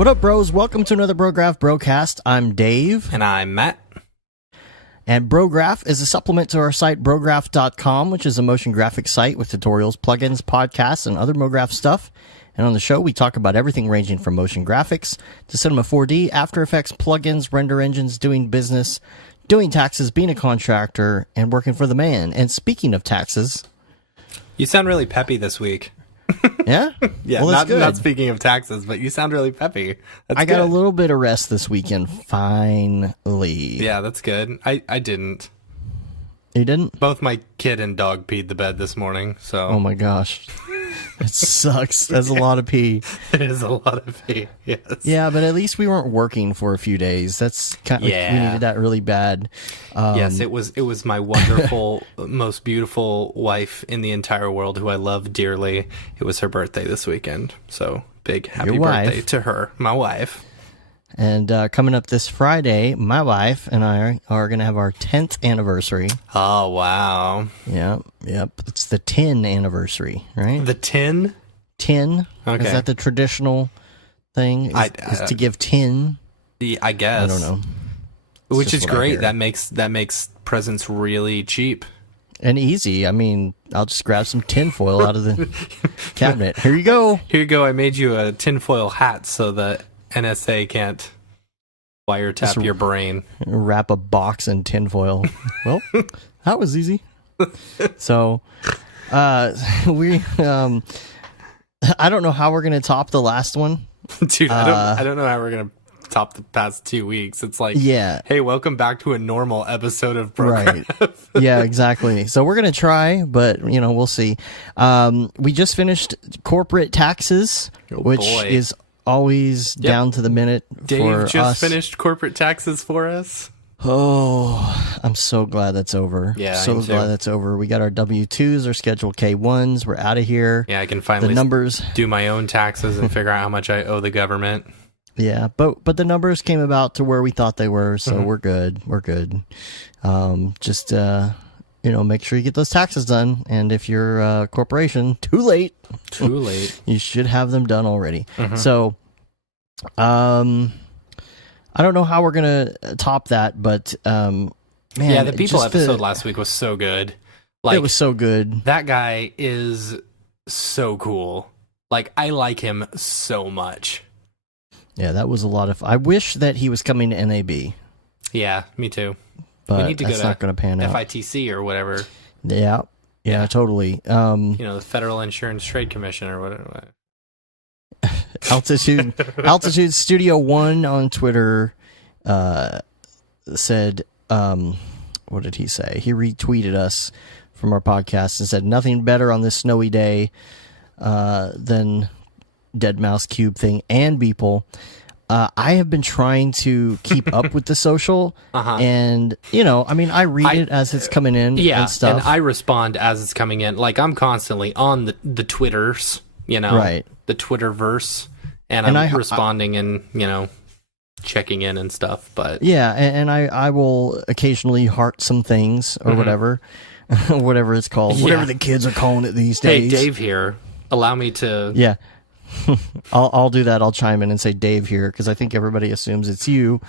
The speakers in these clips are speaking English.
What up, bros? Welcome to another Brograph Brocast. I'm Dave. And I'm Matt. And Brograph is a supplement to our site, Brograph.com, which is a motion graphics site with tutorials, plugins, podcasts, and other MoGraph stuff. And on the show, we talk about everything ranging from motion graphics to Cinema 4D, After Effects, plugins, render engines, doing business, doing taxes, being a contractor, and working for the man. And speaking of taxes... You sound really peppy this week. Yeah? Yeah, well, not speaking of taxes, but you sound really peppy. I got a little bit of rest this weekend, finally. Yeah, that's good. I didn't. You didn't? Both my kid and dog peed the bed this morning, so... Oh my gosh. It sucks. That's a lot of pee. It is a lot of pee, yes. Yeah, but at least we weren't working for a few days. That's kind of, we needed that really bad. Yes, it was my wonderful, most beautiful wife in the entire world who I love dearly. It was her birthday this weekend, so big happy birthday to her, my wife. And coming up this Friday, my wife and I are going to have our 10th anniversary. Oh, wow. Yep. It's the 10 anniversary, right? The 10? 10. Okay. Is that the traditional thing? Is to give 10? I guess. I don't know. Which is great. That makes presents really cheap. And easy. I mean, I'll just grab some tinfoil out of the cabinet. Here you go. Here you go. I made you a tinfoil hat so that NSA can't wiretap your brain. Wrap a box in tinfoil. Well, that was easy. So, we I don't know how we're gonna top the last one, dude. I don't know how we're gonna top the past 2 weeks. It's like, hey, welcome back to a normal episode of Brograph. Right. Yeah, exactly. So we're gonna try, but we'll see. We just finished corporate taxes, which is always down to the minute. Dave just finished corporate taxes for us. Oh, I'm so glad that's over. Yeah, so glad that's over. We got our W-2s, our Schedule K-1s. We're out of here. Yeah, I can finally do my own taxes and figure out how much I owe the government. Yeah, but the numbers came about to where we thought they were, so we're good. We're good. Just make sure you get those taxes done. And if you're a corporation, too late. Too late. You should have them done already. So, I don't know how we're gonna top that, but man, yeah, the people episode last week was so good. Like, it was so good. That guy is so cool. Like, I like him so much. Yeah, that was a lot of. I wish that he was coming to NAB. Yeah, me too. But we need to that's go not going to pan out. FITC or whatever. Yeah, totally. The Federal Insurance Trade Commission or whatever. Altitude Studio 1 on Twitter said, what did he say? He retweeted us from our podcast and said, nothing better on this snowy day than Dead Mouse Cube thing and Beeple. I have been trying to keep up with the social, and I read it as it's coming in, and stuff. And I respond as it's coming in. Like, I'm constantly on the Twitters, right, the Twitterverse, and I'm responding and checking in and stuff. But yeah, and I will occasionally heart some things or whatever, whatever it's called, whatever the kids are calling it these days. Hey, Dave here. Allow me to. Yeah. I'll do that. I'll chime in and say Dave here because I think everybody assumes it's you.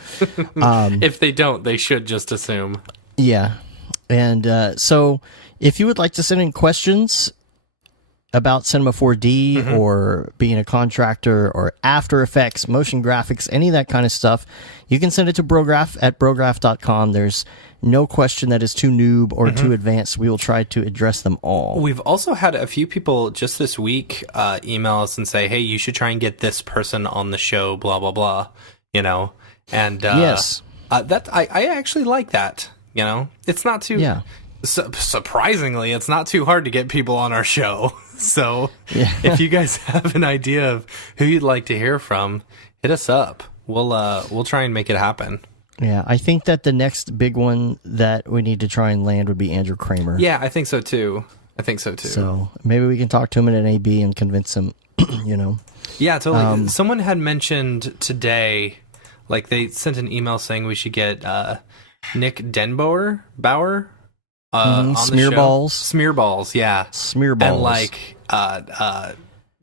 If they don't, they should just assume. Yeah. And so if you would like to send in questions about Cinema 4D or being a contractor or After Effects, motion graphics, any of that kind of stuff, you can send it to Brograph at Brograph.com. There's no question that is too noob or too advanced. We will try to address them all. We've also had a few people just this week email us and say, hey, you should try and get this person on the show, blah, blah, blah, And yes, that I actually like that, It's not too... Yeah. Surprisingly, it's not too hard to get people on our show. So if you guys have an idea of who you'd like to hear from, hit us up. We'll try and make it happen. Yeah, I think that the next big one that we need to try and land would be Andrew Kramer. Yeah, I think so too. So maybe we can talk to him at NAB and convince him, Yeah, totally. Someone had mentioned today, like they sent an email saying we should get Nick Denbauer on Smearballs. Smearballs, yeah. Smearballs. And like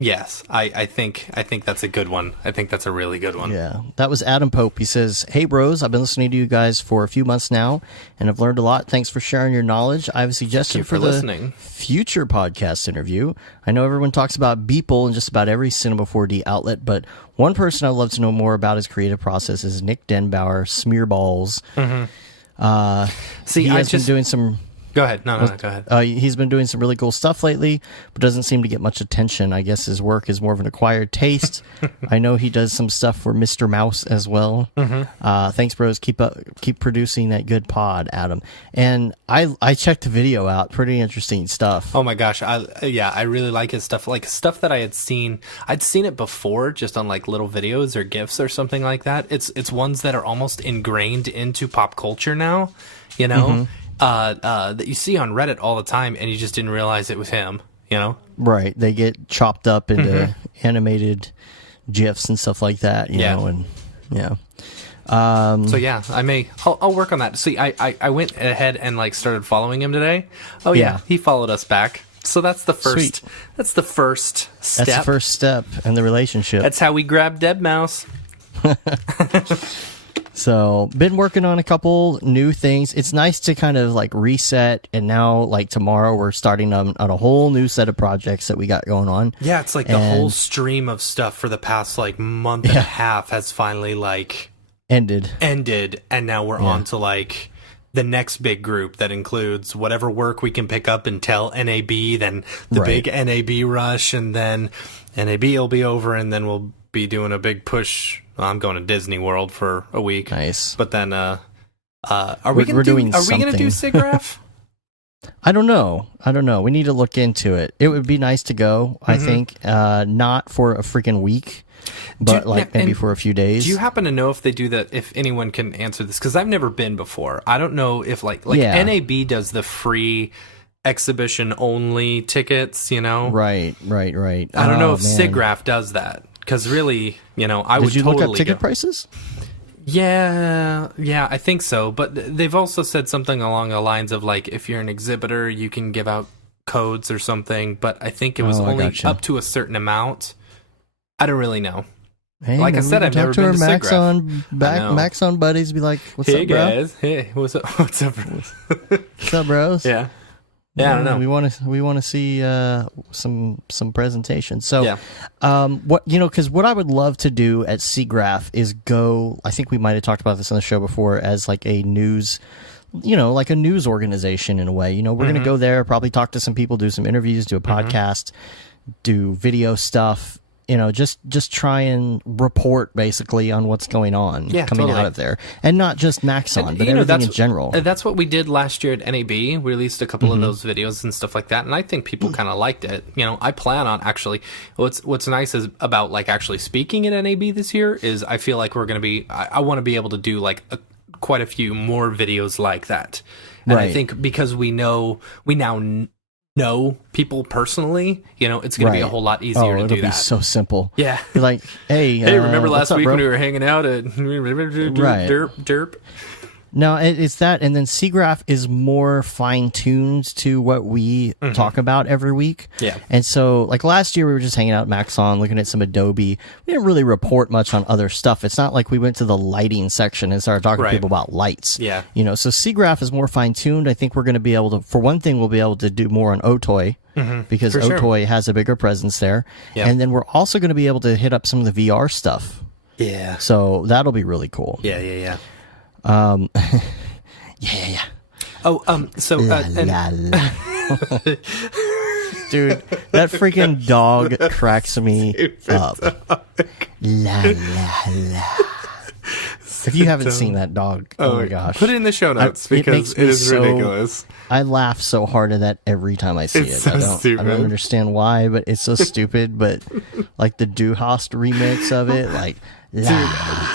Yes, I think that's a good one. I think that's a really good one. Yeah, that was Adam Pope. He says, "Hey bros, I've been listening to you guys for a few months now, and I've learned a lot. Thanks for sharing your knowledge. I have a suggestion for the listening. Future podcast interview. I know everyone talks about Beeple in just about every Cinema 4D outlet, but one person I'd love to know more about his creative process is Nick Denbauer, Smearballs. See, he has been doing some." Go ahead. No, go ahead. He's been doing some really cool stuff lately, but doesn't seem to get much attention. I guess his work is more of an acquired taste. I know he does some stuff for Mr. Mouse as well. Thanks, bros. Keep producing that good pod, Adam. And I checked the video out. Pretty interesting stuff. Oh my gosh, I really like his stuff. Like stuff that I had seen. I'd seen it before, just on like little videos or GIFs or something like that. It's ones that are almost ingrained into pop culture now. You know. That you see on Reddit all the time, and you just didn't realize it was him, you know? Right. They get chopped up into animated GIFs and stuff like that, you know, and yeah. So yeah, I'll work on that. See, I went ahead and like started following him today. Oh yeah, he followed us back. So that's the first. Sweet. That's the first step. That's the first step in the relationship. That's how we grab Dead Mouse. So, been working on a couple new things. It's nice to kind of like reset, and now like tomorrow we're starting on a whole new set of projects that we got going on. Yeah, it's like the whole stream of stuff for the past like month and a half has finally like ended, and now we're on to like the next big group that includes whatever work we can pick up until NAB, then the big NAB rush, and then NAB will be over, and then we'll be doing a big push. I'm going to Disney World for a week. Nice. But then, are we going to do SIGGRAPH? I don't know. We need to look into it. It would be nice to go, I think, not for a freaking week, but maybe for a few days. Do you happen to know if they do that, if anyone can answer this? Because I've never been before. I don't know if NAB does the free exhibition only tickets, you know? Right. I don't know if SIGGRAPH does that. Because really, you know, I would totally Did you look up ticket prices? Yeah, I think so. But they've also said something along the lines of, like, if you're an exhibitor, you can give out codes or something. But I think it was only up to a certain amount. I don't really know. Hey, like I said, I've never been to SIGGRAPH. Max on Buddies be like, what's up, bro? Hey, guys. Hey, what's up, bros? What's up, bros? Yeah. Yeah, I don't know. We want to see some presentations. So, because what I would love to do at SIGGRAPH is go. I think we might have talked about this on the show before, as like a news, like a news organization in a way. We're going to go there, probably talk to some people, do some interviews, do a podcast, do video stuff. Just try and report basically on what's going on coming out of there, and not just Maxon, but everything in general. That's what we did last year at NAB. We released a couple of those videos and stuff like that, and I think people kind of liked it. I plan on actually. What's nice is about like actually speaking at NAB this year is I feel like we're going to be. I want to be able to do like quite a few more videos like that, and I think because we now know people personally, it's going to be a whole lot easier to do that. It'll be so simple. Yeah. You're like, hey, remember last week bro? when we were hanging out at Derp? No, it's that, and then SIGGRAPH is more fine-tuned to what we talk about every week. Yeah. And so, like last year, we were just hanging out at Maxon, looking at some Adobe. We didn't really report much on other stuff. It's not like we went to the lighting section and started talking to people about lights. Yeah. So SIGGRAPH is more fine-tuned. I think we're going to be able to, for one thing, we'll be able to do more on Otoy. Because Otoy has a bigger presence there. Yep. And then we're also going to be able to hit up some of the VR stuff. Yeah. So that'll be really cool. Yeah. Yeah. Oh, so dude, that freaking dog cracks me up. La la la. If you haven't seen that dog, oh my gosh, put it in the show notes because it is ridiculous. I laugh so hard at that every time I see it. So I don't understand why, but it's so stupid. But like the Du Hast remix of it, like. Dude,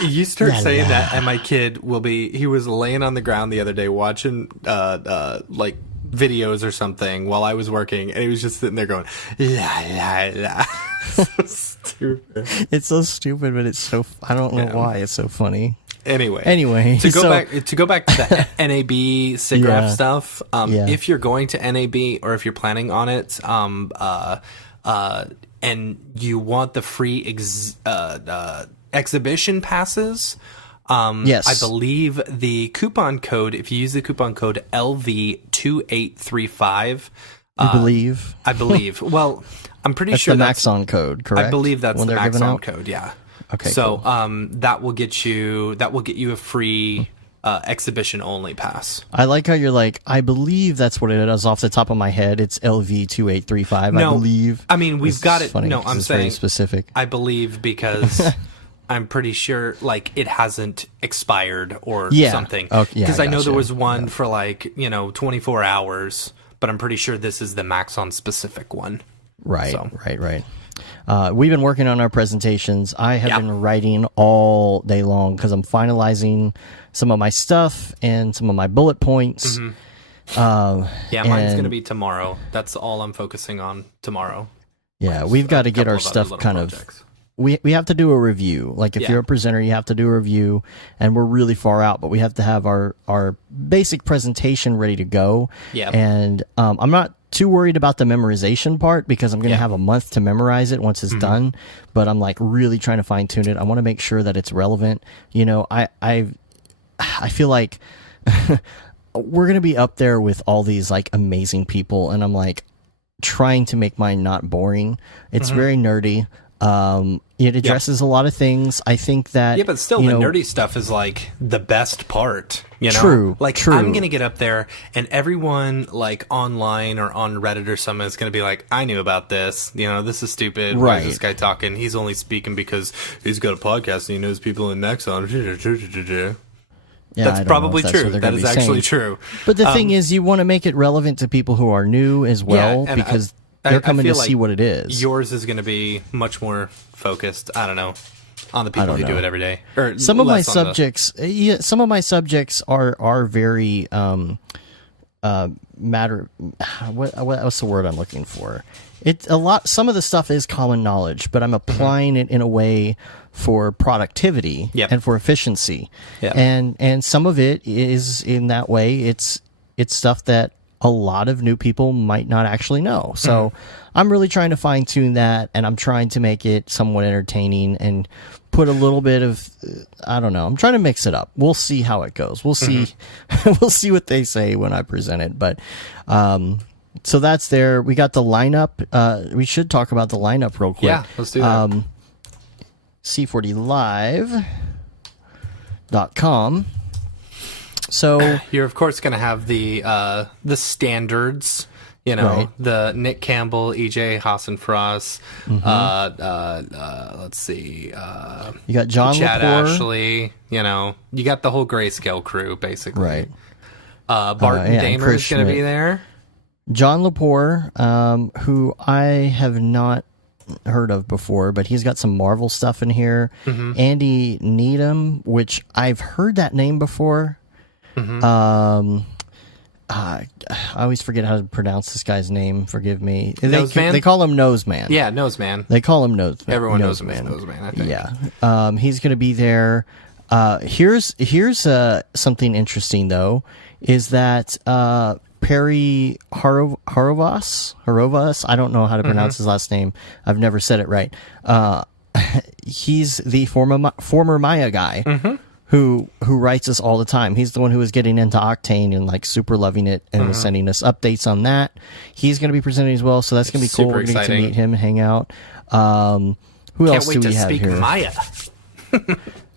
you start saying that, and my kid he was laying on the ground the other day watching like videos or something while I was working, and he was just sitting there going la la la. So stupid. It's so stupid, but it's so I don't know why it's so funny. Anyway, to go back to the NAB SIGGRAPH stuff. If you're going to NAB or if you're planning on it, and you want the free exhibition passes, yes, I believe the coupon code, if you use the coupon code LV2835, you believe? I believe. Well, I'm pretty That's sure the that's Maxon code, correct? I believe that's when the they're giving Maxon out? code. Yeah. Okay. So cool. that will get you a free exhibition only pass. I like how you're like, I believe that's what it is off the top of my head. It's LV2835. No, I believe. I mean, we've got it. Funny, No, I'm it's saying very specific. I believe because I'm pretty sure like it hasn't expired or something. Oh, yeah, Because I know gotcha. there was one for like 24 hours, but I'm pretty sure this is the Maxon specific one. Right, So. right. We've been working on our presentations. I have been writing all day long because I'm finalizing some of my stuff and some of my bullet points. Yeah, mine's and- going to be tomorrow. That's all I'm focusing on tomorrow. Yeah, we've got to get our Couple of other stuff little kind projects. of. We have to do a review. Like if Yeah. you're a presenter, you have to do a review, and we're really far out, but we have to have our basic presentation ready to go. Yeah. And I'm not too worried about the memorization part because I'm going to have a month to memorize it once it's done. But I'm like really trying to fine tune it. I want to make sure that it's relevant. I feel like we're going to be up there with all these like amazing people, and I'm like trying to make mine not boring. It's very nerdy. It addresses a lot of things. I think that Yeah, but still, the nerdy stuff is like the best part. True, Like true. I'm gonna get up there, and everyone like online or on Reddit or something is gonna be like, "I knew about this. This is stupid. Why is Right. this guy talking? He's only speaking because he's got a podcast and he knows people in Maxon." Yeah, I That's don't know probably if that's what true. they're That gonna is be actually saying. true. But the thing is, you want to make it relevant to people who are new as well, and because I they're coming to feel see like what it is. Yours is going to be much more focused. I don't know, on the people who do know. it every day. Or Some of my less on the- subjects, some of my subjects are very matter. What's the word I'm looking for? It's a lot. Some of the stuff is common knowledge, but I'm applying it in a way for productivity Yep. and for efficiency. Yep. And some of it is in that way. It's stuff that a lot of new people might not actually know. So I'm really trying to fine tune that, and I'm trying to make it somewhat entertaining and put a little bit of, I don't know. I'm trying to mix it up. We'll see how it goes. We'll see. We'll see what they say when I present it. But, so that's there. We got the lineup. We should talk about the lineup real quick. Yeah, let's do that. C40live.com. So You're of course going to have the standards, Right. the Nick Campbell, EJ Hassenfrost. Let's see, you got John Chad Lepore. Ashley. You got the whole Grayscale crew basically. Right. Barton yeah, and Damer Chris is going to be Schmidt. there. John Lepore, who I have not heard of before, but he's got some Marvel stuff in here. Andy Needham, which I've heard that name before. I always forget how to pronounce this guy's name. Forgive me. Noseman? They call him Noseman. Yeah, Noseman. They call him Noseman. Everyone knows him as Noseman, I think. Yeah. He's going to be there. Here's something interesting though, is that Perry Harovas. I don't know how to pronounce his last name. I've never said it right. He's the former Maya guy who writes us all the time. He's the one who was getting into Octane and like super loving it and was sending us updates on that. He's going to be presenting as well, so that's going to be cool. Super We're going to get to exciting. meet him and hang out. Who Can't else wait do to we have speak here? Maya.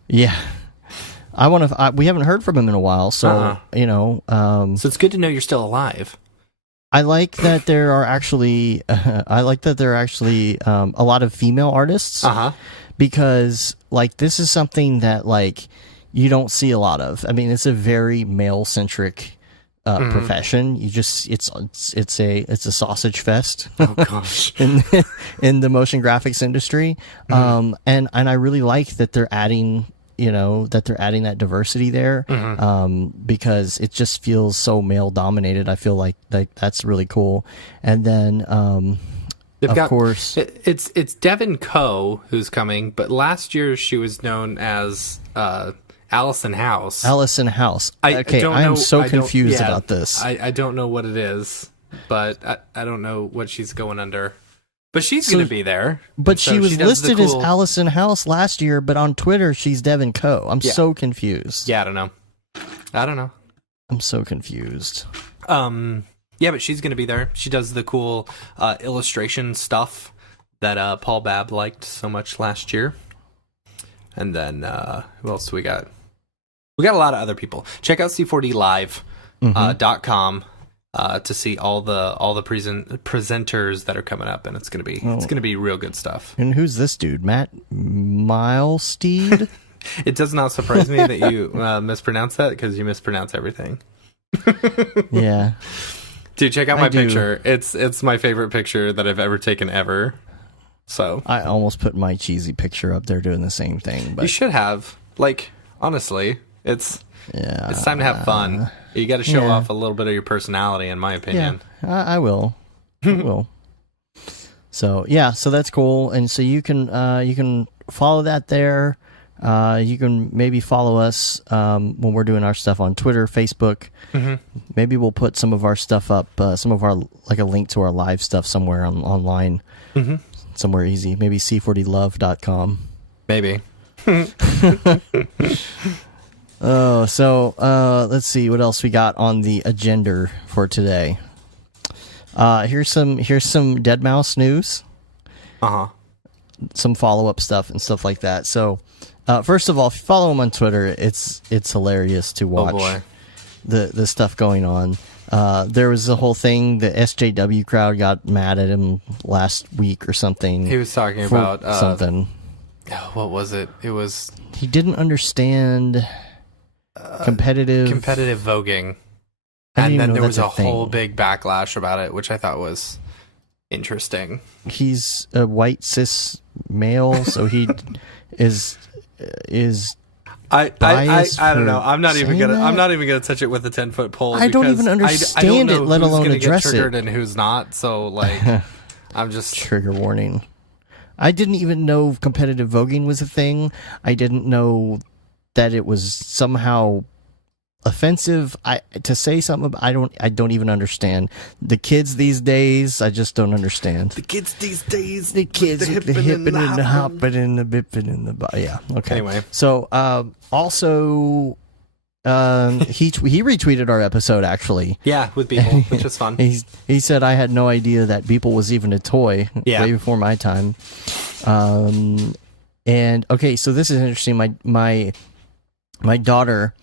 Yeah. I want to. We haven't heard from him in a while, so So it's good to know you're still alive. I like that there are actually. I like that there are actually a lot of female artists because like this is something that like you don't see a lot of. I mean, it's a very male centric profession. You just it's a sausage fest. Oh gosh. in the motion graphics industry, and I really like that they're adding that diversity there, because it just feels so male dominated. I feel like that's really cool. And then of course it's Devin Coe who's coming, but last year she was known as Allison House. Allison House. I don't I'm know- so I don't- confused yeah, about this. I don't know what it is, but I don't know what she's going under. But she's going to be there. But So she was does the listed as cool- Allison House last year, but on Twitter she's Devin Coe. I'm so confused. Yeah, I don't know. I'm so confused. Yeah, but she's going to be there. She does the cool illustration stuff that Paul Babb liked so much last year. And then who else do we got? We got a lot of other people. Check out c4dlive.com to see all the presenters that are coming up, and it's going to be real good stuff. And who's this dude? Matt Milesteed? It does not surprise me that you mispronounce that, because you mispronounce everything. Yeah. Dude, check out my picture. It's my favorite picture that I've ever taken ever. So I almost put my cheesy picture up there doing the same thing, but you should have. Like, honestly, it's time to have fun. You got to show off a little bit of your personality, in my opinion. Yeah, I will. I will. So that's cool. And so you can follow that there. You can maybe follow us when we're doing our stuff on Twitter, Facebook. Mm-hmm. Maybe we'll put some of our stuff up, some of our, like a link to our live stuff somewhere online, somewhere easy. Maybe c40love.com. Maybe. Let's see what else we got on the agenda for today. Here's some Deadmau5 news. Some follow-up stuff and stuff like that. So, first of all, if you follow him on Twitter, it's hilarious to watch the stuff going on. There was a whole thing, the SJW crowd got mad at him last week or something. He was talking about something. What was it? It was... He didn't understand competitive voguing. And then there was a whole big backlash about it, which I thought was interesting. He's a white cis male, so he is I don't know. I'm not even gonna touch it with a 10-foot pole. I don't even understand it, let alone address it. Who's gonna get triggered and who's not? So like, I'm just trigger warning. I didn't even know competitive voguing was a thing. I didn't know that it was somehow offensive. To say something I don't even understand. The kids these days, I just don't understand. The kids these daid, the kids with the hipping and the hopping and the bipping and the yeah. Okay. Anyway, so also. He retweeted our episode, actually. Yeah, with Beeple, which is fun. He said, I had no idea that Beeple was even a toy way before my time. And okay, so this is interesting. My daughter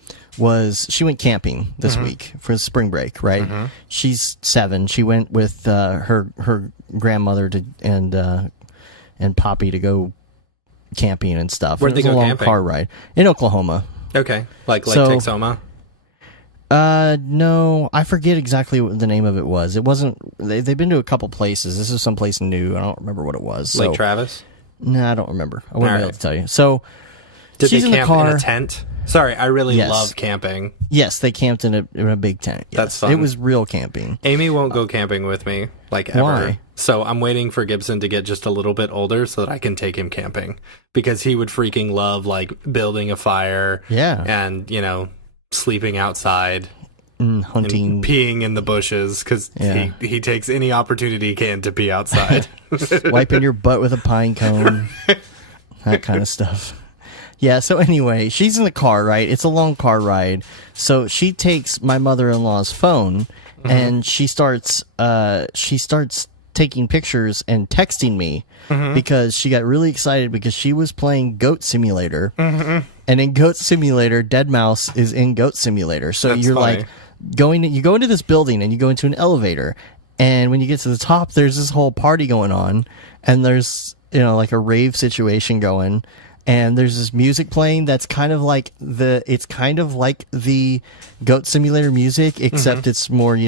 she went camping this week for spring break, right? She's 7. She went with her grandmother and Poppy to go camping and stuff. Where'd they go camping? Car ride in Oklahoma. Okay, like Texoma? No, I forget exactly what the name of it was. It wasn't. They've been to a couple places. This is someplace new. I don't remember what it was. Lake Travis? No, I don't remember. I wouldn't be able to tell you. So, did she's they camp in a tent? Sorry, I really love camping. Yes, they camped in a big tent. Yes. That's fun. It was real camping. Amy won't go camping with me, like, ever. Why? So I'm waiting for Gibson to get just a little bit older so that I can take him camping, because he would freaking love, like, building a fire. Yeah. And, sleeping outside. Hunting. And peeing in the bushes, because he takes any opportunity he can to pee outside. Wiping your butt with a pine cone. That kind of stuff. Yeah, so anyway, she's in the car, right? It's a long car ride. So she takes my mother-in-law's phone and she starts taking pictures and texting me because she got really excited because she was playing Goat Simulator. And in Goat Simulator, Deadmau5 is in Goat Simulator. So That's you're funny. like you go into this building and you go into an elevator, and when you get to the top, there's this whole party going on, and there's like a rave situation going. And there's this music playing that's kind of like the Goat Simulator music, except it's more, and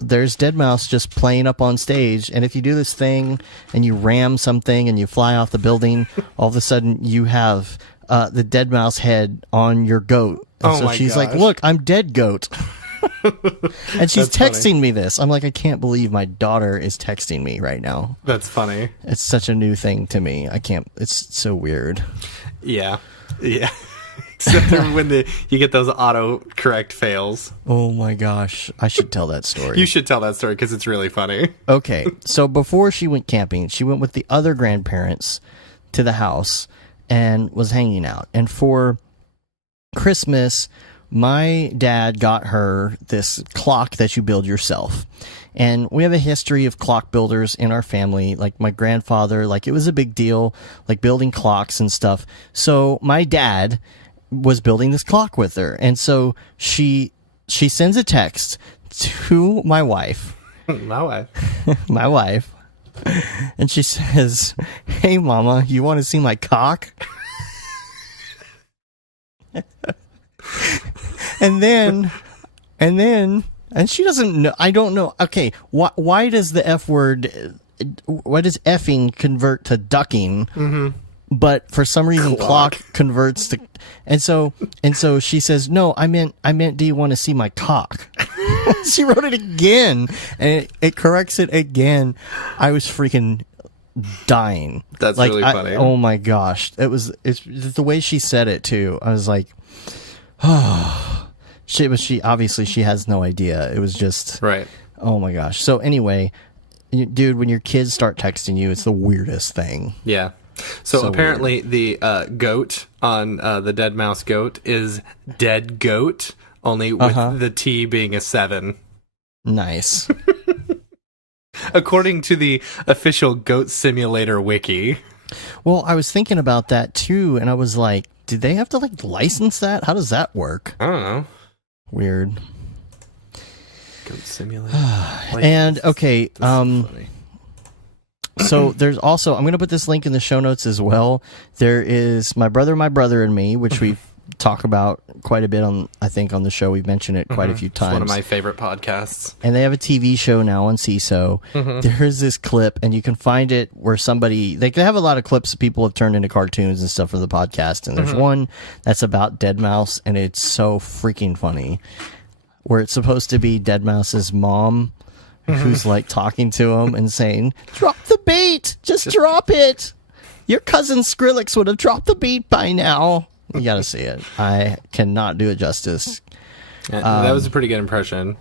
there's Deadmau5 just playing up on stage. And if you do this thing and you ram something and you fly off the building, all of a sudden you have the Deadmau5 head on your goat. And so she's like, look, I'm dead goat. And she's texting me this. I'm like, I can't believe my daughter is texting me right now. That's funny. It's such a new thing to me. I can't. It's so weird. Yeah. Except for when you get those auto correct fails. Oh my gosh. I should tell that story. You should tell that story because it's really funny. Okay. So before she went camping, she went with the other grandparents to the house and was hanging out. And for Christmas, my dad got her this clock that you build yourself. And we have a history of clock builders in our family. Like my grandfather, like it was a big deal, like building clocks and stuff. So my dad was building this clock with her. And so she sends a text to my wife. My wife. My wife. And she says, "Hey mama, you want to see my cock?" And she doesn't know. I don't know. Okay, why does the F word? Why does effing convert to ducking? Mm-hmm. But for some reason, clock converts to. And so she says, "No, I meant. Do you want to see my cock?" She wrote it again, and it corrects it again. I was freaking dying. That's like, really funny. Oh my gosh, it's the way she said it too. I was like, oh. She obviously she has no idea. It was just right. Oh my gosh. So anyway, dude, when your kids start texting you, it's the weirdest thing. Yeah. So apparently weird. The goat on the dead mouse goat is dead goat, only with the T being a 7. Nice. According to the official Goat Simulator wiki. Well, I was thinking about that too, and I was like, did they have to like license that? How does that work? I don't know. Weird. Goat Simulator. And okay, so there's also, I'm going to put this link in the show notes as well. There is My Brother, and Me, which we talk about quite a bit on, I think, on the show. We've mentioned it quite a few times. It's one of my favorite podcasts. And they have a TV show now on CISO. There's this clip, and you can find it where somebody, they have a lot of clips that people have turned into cartoons and stuff for the podcast. And there's one that's about Dead Mouse, and it's so freaking funny, where it's supposed to be Dead Mouse's mom, who's like talking to him and saying, "Drop the bait, just drop it. Your cousin Skrillex would have dropped the beat by now." You gotta see it. I cannot do it justice. That was a pretty good impression.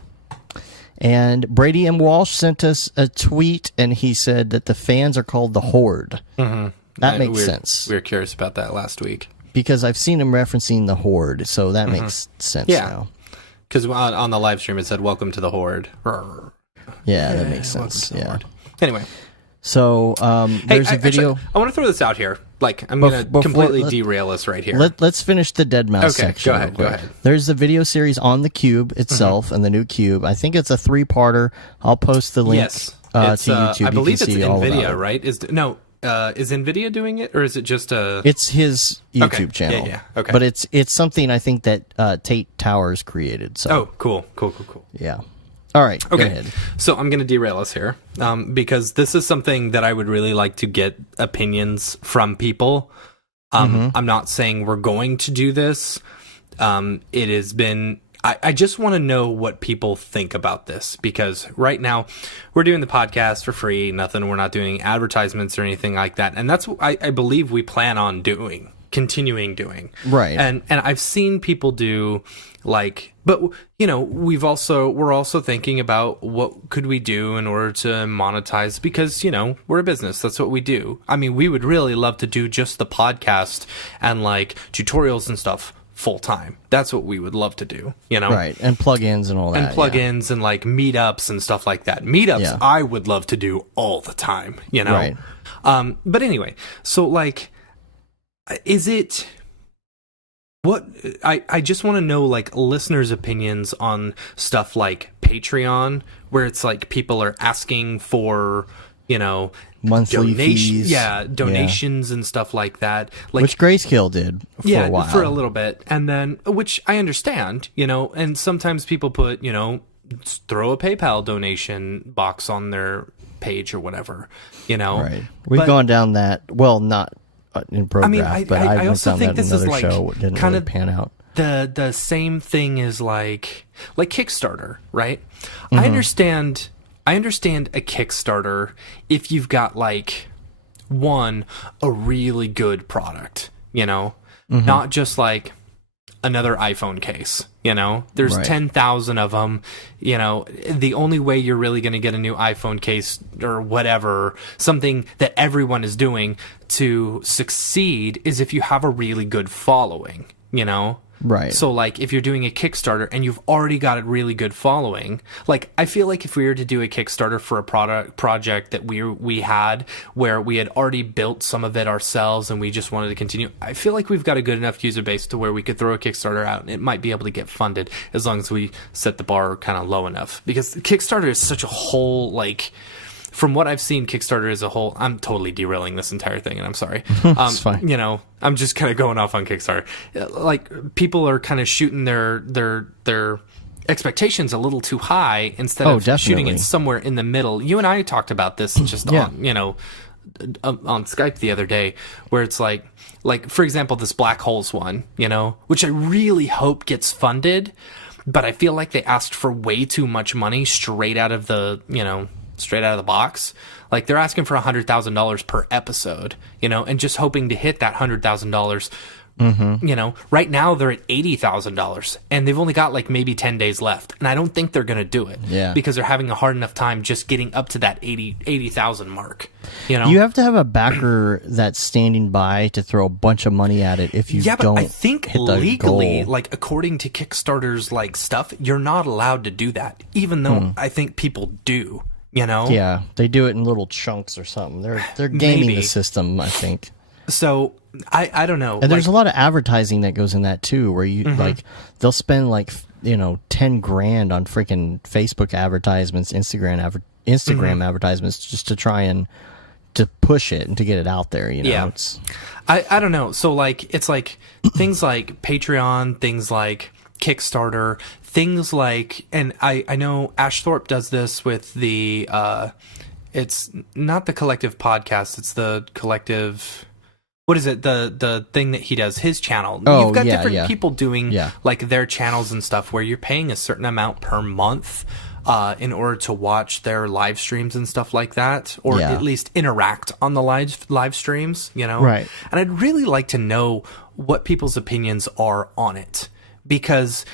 And Brady M. Walsh sent us a tweet, and he said that the fans are called the Horde. That makes sense. We were curious about that last week. Because I've seen him referencing the Horde, so that makes sense now. Because on the live stream it said, "Welcome to the Horde." Yeah, that makes sense. Yeah. Anyway. So there's a video. Actually, I want to throw this out here. Like, I'm going to completely derail us right here. Let's finish the Dead Mouse section. Go ahead. There's the video series on the Cube itself and the new Cube. I think it's a 3-parter. I'll post the link to YouTube. I believe it's NVIDIA, right? Is NVIDIA doing it, or is it just a... It's his YouTube channel. Yeah. Okay. But it's something I think that Tate Towers created. So. Oh, cool. Yeah. All right, okay. Go ahead. So I'm going to derail us here because this is something that I would really like to get opinions from people. I'm not saying we're going to do this. It has been... I just want to know what people think about this, because right now we're doing the podcast for free, nothing. We're not doing advertisements or anything like that. And that's what I believe we plan on continuing doing. Right. And I've seen people do like, but you know, we're also thinking about what could we do in order to monetize, because, you know, we're a business. That's what we do. I mean, we would really love to do just the podcast and like tutorials and stuff full time. That's what we would love to do, you know? Right. And plugins and all that. And plugins and like meetups and stuff like that. Meetups I would love to do all the time, you know? Right. But anyway, so like, is it what I just want to know, like, listeners' opinions on stuff like Patreon, where it's like people are asking for, you know, monthly fees, donations and stuff like that, like, which Grayscale did for a while, for a little bit, and then, which I understand, you know, and sometimes people put, you know, throw a PayPal donation box on their page or whatever, you know. Right. We've gone down that, well, not in Brograph, I mean, but I also think this is like show didn't kind really of pan out. The same thing is like Kickstarter, right? I understand a Kickstarter if you've got like a really good product, you know, not just like another iPhone case. There's Right. 10,000 of them. The only way you're really going to get a new iPhone case or whatever, something that everyone is doing to succeed, is if you have a really good following. Right. So, like, if you're doing a Kickstarter and you've already got a really good following, like, I feel like if we were to do a Kickstarter for a project that we had where we had already built some of it ourselves and we just wanted to continue, I feel like we've got a good enough user base to where we could throw a Kickstarter out and it might be able to get funded as long as we set the bar kind of low enough. Because Kickstarter is such a whole, like... From what I've seen, Kickstarter as a whole, I'm totally derailing this entire thing, and I'm sorry. It's fine. I'm just kind of going off on Kickstarter. Like, people are kind of shooting their expectations a little too high instead of shooting definitely. it somewhere in the middle. You and I talked about this just on Skype the other day, where it's like for example, this Black Holes one, which I really hope gets funded, but I feel like they asked for way too much money straight out of the box. Like, they're asking for $100,000 per episode, and just hoping to hit that $100,000. Right now they're at $80,000 and they've only got like maybe 10 days left. And I don't think they're going to do it because they're having a hard enough time just getting up to that 80,000 mark. You have to have a backer that's standing by to throw a bunch of money at it if you don't. But I think hit the legally, goal. like, according to Kickstarter's like stuff, you're not allowed to do that, even though I think people do. Yeah, they do it in little chunks or something. They're gaming Maybe. the system, I think. So I don't know. And there's a lot of advertising that goes in that too, where you like they'll spend like $10,000 on freaking Facebook advertisements, Instagram advertisements, just to try and to push it and to get it out there. Yeah. It's I don't know. So like it's like things like Patreon, things like Kickstarter, things like, and I know Ash Thorpe does this with the it's not the Collective podcast, it's the Collective, what is it, the thing that he does, his channel. You've got different people doing like their channels and stuff where you're paying a certain amount per month in order to watch their live streams and stuff like that, or at least interact on the live streams, Right. And I'd really like to know what people's opinions are on it. Because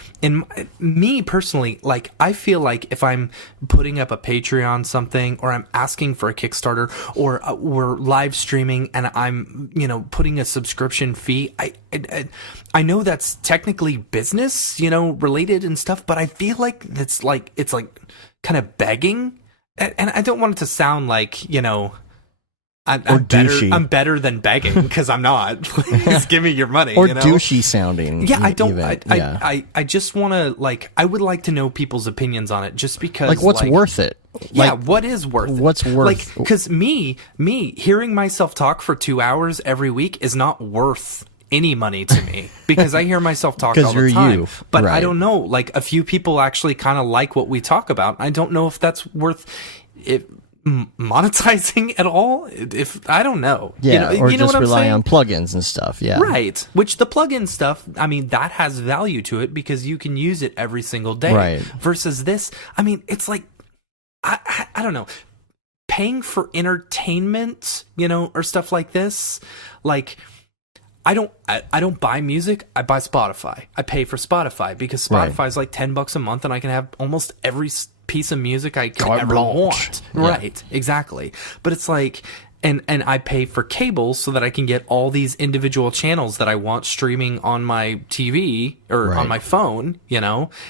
me personally, like, I feel like if I'm putting up a Patreon something, or I'm asking for a Kickstarter, or we're live streaming and I'm, putting a subscription fee, I know that's technically business, related and stuff, but I feel like it's like kind of begging, and I don't want it to sound like, I'm better than begging, because I'm not. Please give me your money. or douchey sounding. Yeah, I don't. Even. I just want to, like, I would like to know people's opinions on it, just because. Like, what's worth it? Yeah, Like, what is worth it? what's worth? Like, because me hearing myself talk for 2 hours every week is not worth any money to me, because I hear myself talk all the time. You. But Right. I don't know. Like, a few people actually kind of like what we talk about. I don't know if that's worth it. Monetizing at all, if I don't know, or you know just what I'm rely saying? on plugins and stuff. Yeah, Right. Which the plugin stuff, I mean, that has value to it because you can use it every single day. Right. Versus this, I mean, it's like, I don't know, paying for entertainment, or stuff like this. Like, I don't buy music. I buy Spotify. I pay for Spotify because Spotify is like $10 a month, and I can have almost every piece of music I could ever want. Yeah. Right, exactly. But it's like, and I pay for cable so that I can get all these individual channels that I want streaming on my TV or on my phone,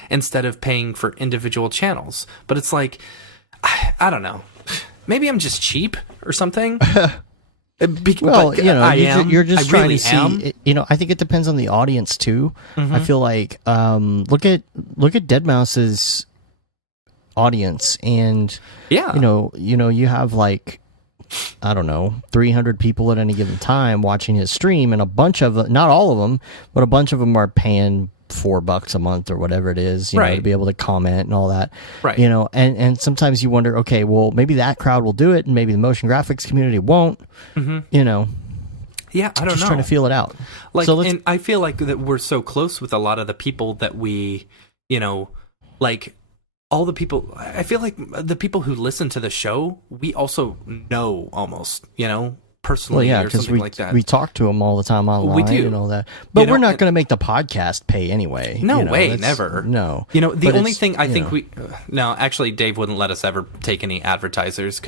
instead of paying for individual channels. But it's like, I don't know. Maybe I'm just cheap or something. Well, you're just trying really to see. I think it depends on the audience too. I feel like look at Deadmau5's audience, and you have like, I don't know, 300 people at any given time watching his stream, and a bunch of them, not all of them, but a bunch of them are paying $4 a month or whatever it is, you know, to be able to comment and all that, right? And sometimes you wonder, okay, well, maybe that crowd will do it, and maybe the motion graphics community won't. Yeah, I don't know. Just trying to feel it out. Like, and I feel like that we're so close with a lot of the people that we, like all the people. I feel like the people who listen to the show, we also know almost, personally or something like that. We talk to them all the time online We do. and all that. But You know, we're not going to make the podcast pay anyway. No you know, way, never. No. You know, the But only it's, thing I you think know. no, actually, Dave wouldn't let us ever take any advertisers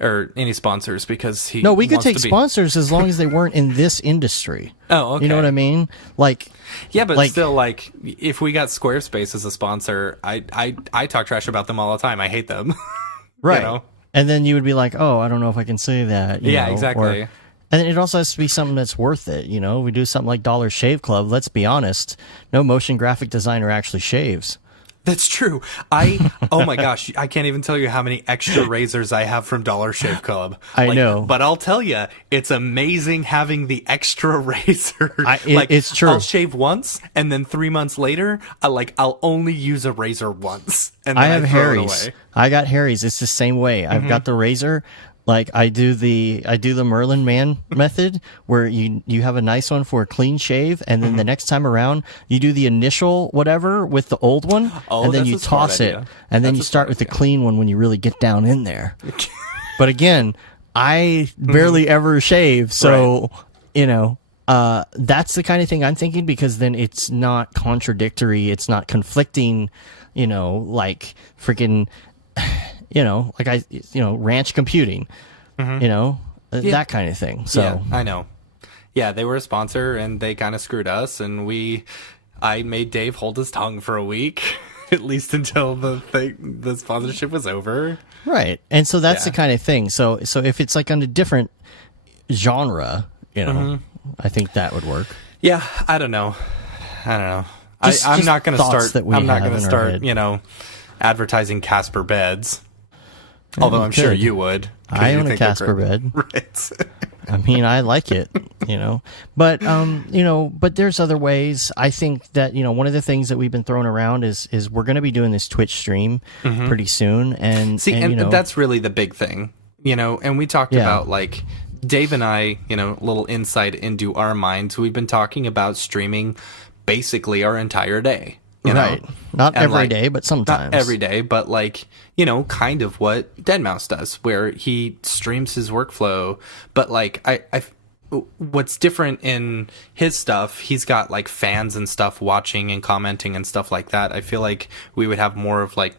or any sponsors because he No, we could wants take to be- sponsors as long as they weren't in this industry. Oh, okay. You know what I mean? Like, Yeah, but like- still, like, if we got Squarespace as a sponsor, I talk trash about them all the time. I hate them. right. You know? And then you would be like, oh, I don't know if I can say that. you Yeah, know, exactly. And it also has to be something that's worth it. You know, we do something like Dollar Shave Club. Let's be honest. No motion graphic designer actually shaves. That's true. Oh my gosh, I can't even tell you how many extra razors I have from Dollar Shave Club. I know. But I'll tell you, it's amazing having the extra razor. It's true. I'll shave once, and then 3 months later, I'll only use a razor once, and then I have throw it Harry's. away. I got Harry's. It's the same way. I've got the razor. Like I do the Merlin Man method where you have a nice one for a clean shave, and then the next time around you do the initial whatever with the old one, Oh, and then that's you a smart toss it, idea. and then That's you a start smart with the idea. clean one when you really get down in there. But again, I barely ever shave, so you know. That's the kind of thing I'm thinking, because then it's not contradictory, it's not conflicting, you know, like freaking, you know, like ranch computing, you know, that kind of thing. So Yeah, I know. Yeah, they were a sponsor, and they kind of screwed us, and I made Dave hold his tongue for a week, at least until the sponsorship was over. right, and so that's Yeah. the kind of thing. So if it's like on a different genre, you know, I think that would work. Yeah, I don't know. I'm Just not going to thoughts start. that we I'm not have going to in our start. head. You know, advertising Casper beds. Although I'm sure could. you would. 'cause I you own a think they're Casper great. bed. Right. I mean, I like it, you know, but but there's other ways. I think that, you know, one of the things that we've been throwing around is we're going to be doing this Twitch stream pretty soon. And See, and you know, that's really the big thing, you know, and we talked Yeah. about, like, Dave and I, you know, a little insight into our minds. We've been talking about streaming basically our entire day. You right. know? Not And, every like, day, but sometimes. Not every day, but, like, you know, kind of what Deadmau5 does, where he streams his workflow. But, like, what's different in his stuff, he's got, like, fans and stuff watching and commenting and stuff like that. I feel like we would have more of, like,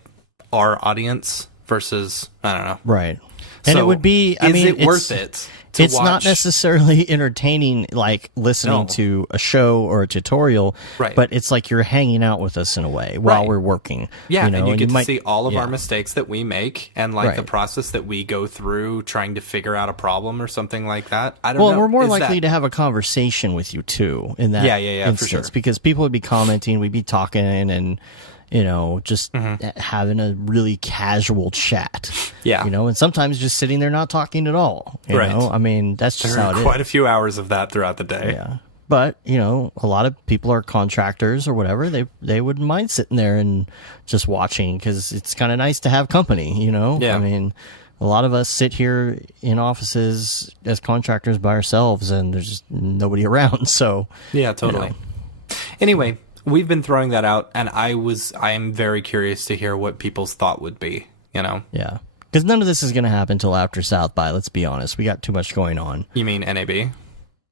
our audience versus, I don't know. Right. And So, it would be, I is mean, it worth it to It's not watch? necessarily entertaining, like listening No. to a show or a tutorial, Right. but it's like you're hanging out with us in a way while Right. we're working. Yeah, you know, and you get to might- see all of yeah. our mistakes that we make and, like, the Right. process that we go through trying to figure out a problem or something like that. I don't Well, know. we're more Is likely that- to have a conversation with you too in that Yeah, for instance, sure. because people would be commenting, we'd be talking, and you know, just having a really casual chat. Yeah. You know, and sometimes just sitting there not talking at all. You Right. know, I mean, that's just There how are it is. quite a few hours of that throughout the day. Yeah. But, you know, a lot of people are contractors or whatever. They wouldn't mind sitting there and just watching, because it's kind of nice to have company, you know? Yeah. I mean, a lot of us sit here in offices as contractors by ourselves, and there's just nobody around. So, Yeah, totally. Anyway, we've been throwing that out, and I am very curious to hear what people's thought would be, you know? yeah. Because none of this is going to happen until after South by, let's be honest. We got too much going on. You mean NAB?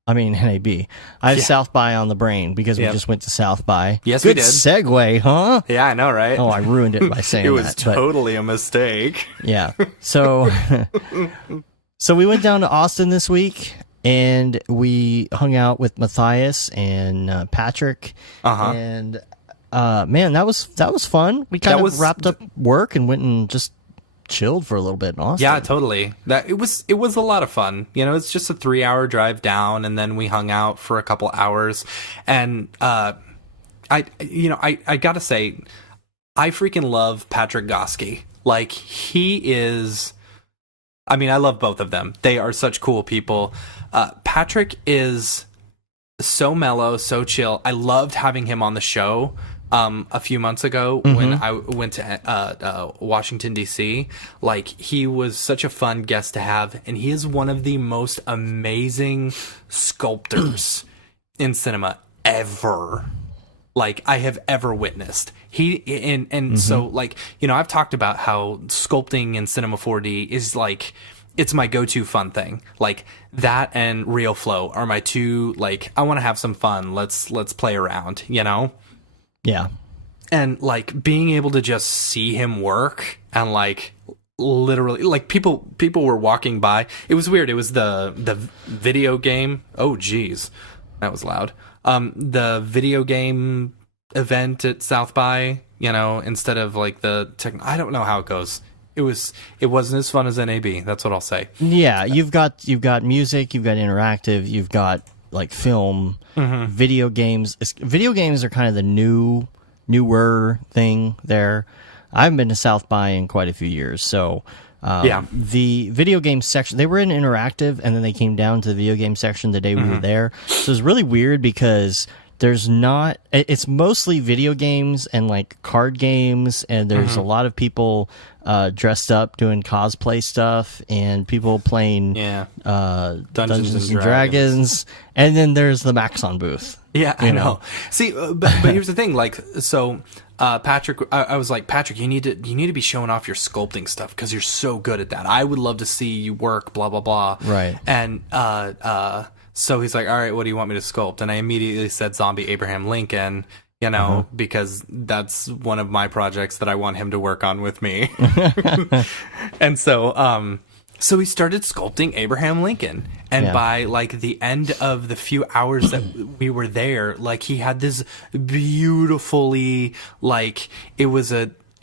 I mean, NAB. I have Yeah. South by on the brain because we Yep. just went to South by. Yes, we Good did. segue, huh? Yeah, I know, right? Oh, I ruined it by saying it was that. but- totally a mistake. Yeah. So so we went down to Austin this week, and we hung out with Matthias and Patrick. Uh-huh. And man, that was fun. We kind of was- wrapped up work and went and just chilled for a little bit in Austin. Yeah, totally. That it was a lot of fun. You know, it's just a 3-hour drive down, and then we hung out for a couple hours. And I gotta say, I freaking love Patrick Goski. Like, he is. I mean, I love both of them. They are such cool people. Patrick is so mellow, so chill. I loved having him on the show a few months ago when I went to Washington, D.C. Like, he was such a fun guest to have, and he is one of the most amazing sculptors in cinema ever. Like, I have ever witnessed. So, like, you know, I've talked about how sculpting in Cinema 4D is, like, it's my go-to fun thing. Like that and Real Flow are my two, like, I want to have some fun. Let's play around, you know? Yeah. And like being able to just see him work and like literally like people were walking by. It was weird. It was the video game. Oh geez. That was loud. The video game event at South by, you know, instead of like the I don't know how it goes. It wasn't as fun as NAB. That's what I'll say. Yeah, you've got music, you've got interactive, you've got like film, video games. Video games are kind of the newer thing there. I haven't been to South by in quite a few years, so the video game section, they were in interactive, and then they came down to the video game section the day we were there. So it's really weird because it's mostly video games and like card games, and there's a lot of people dressed up doing cosplay stuff and people playing Dungeons and Dragons. And then there's the Maxon booth. Yeah, I know. See, but here's the thing, like, so Patrick, I was like, Patrick, you need to be showing off your sculpting stuff because you're so good at that. I would love to see you work, blah blah blah. Right. And so he's like, all right, what do you want me to sculpt? And I immediately said Zombie Abraham Lincoln, you know, because that's one of my projects that I want him to work on with me. And so he started sculpting Abraham Lincoln. And by like the end of the few hours that we were there, like he had this beautifully, like it was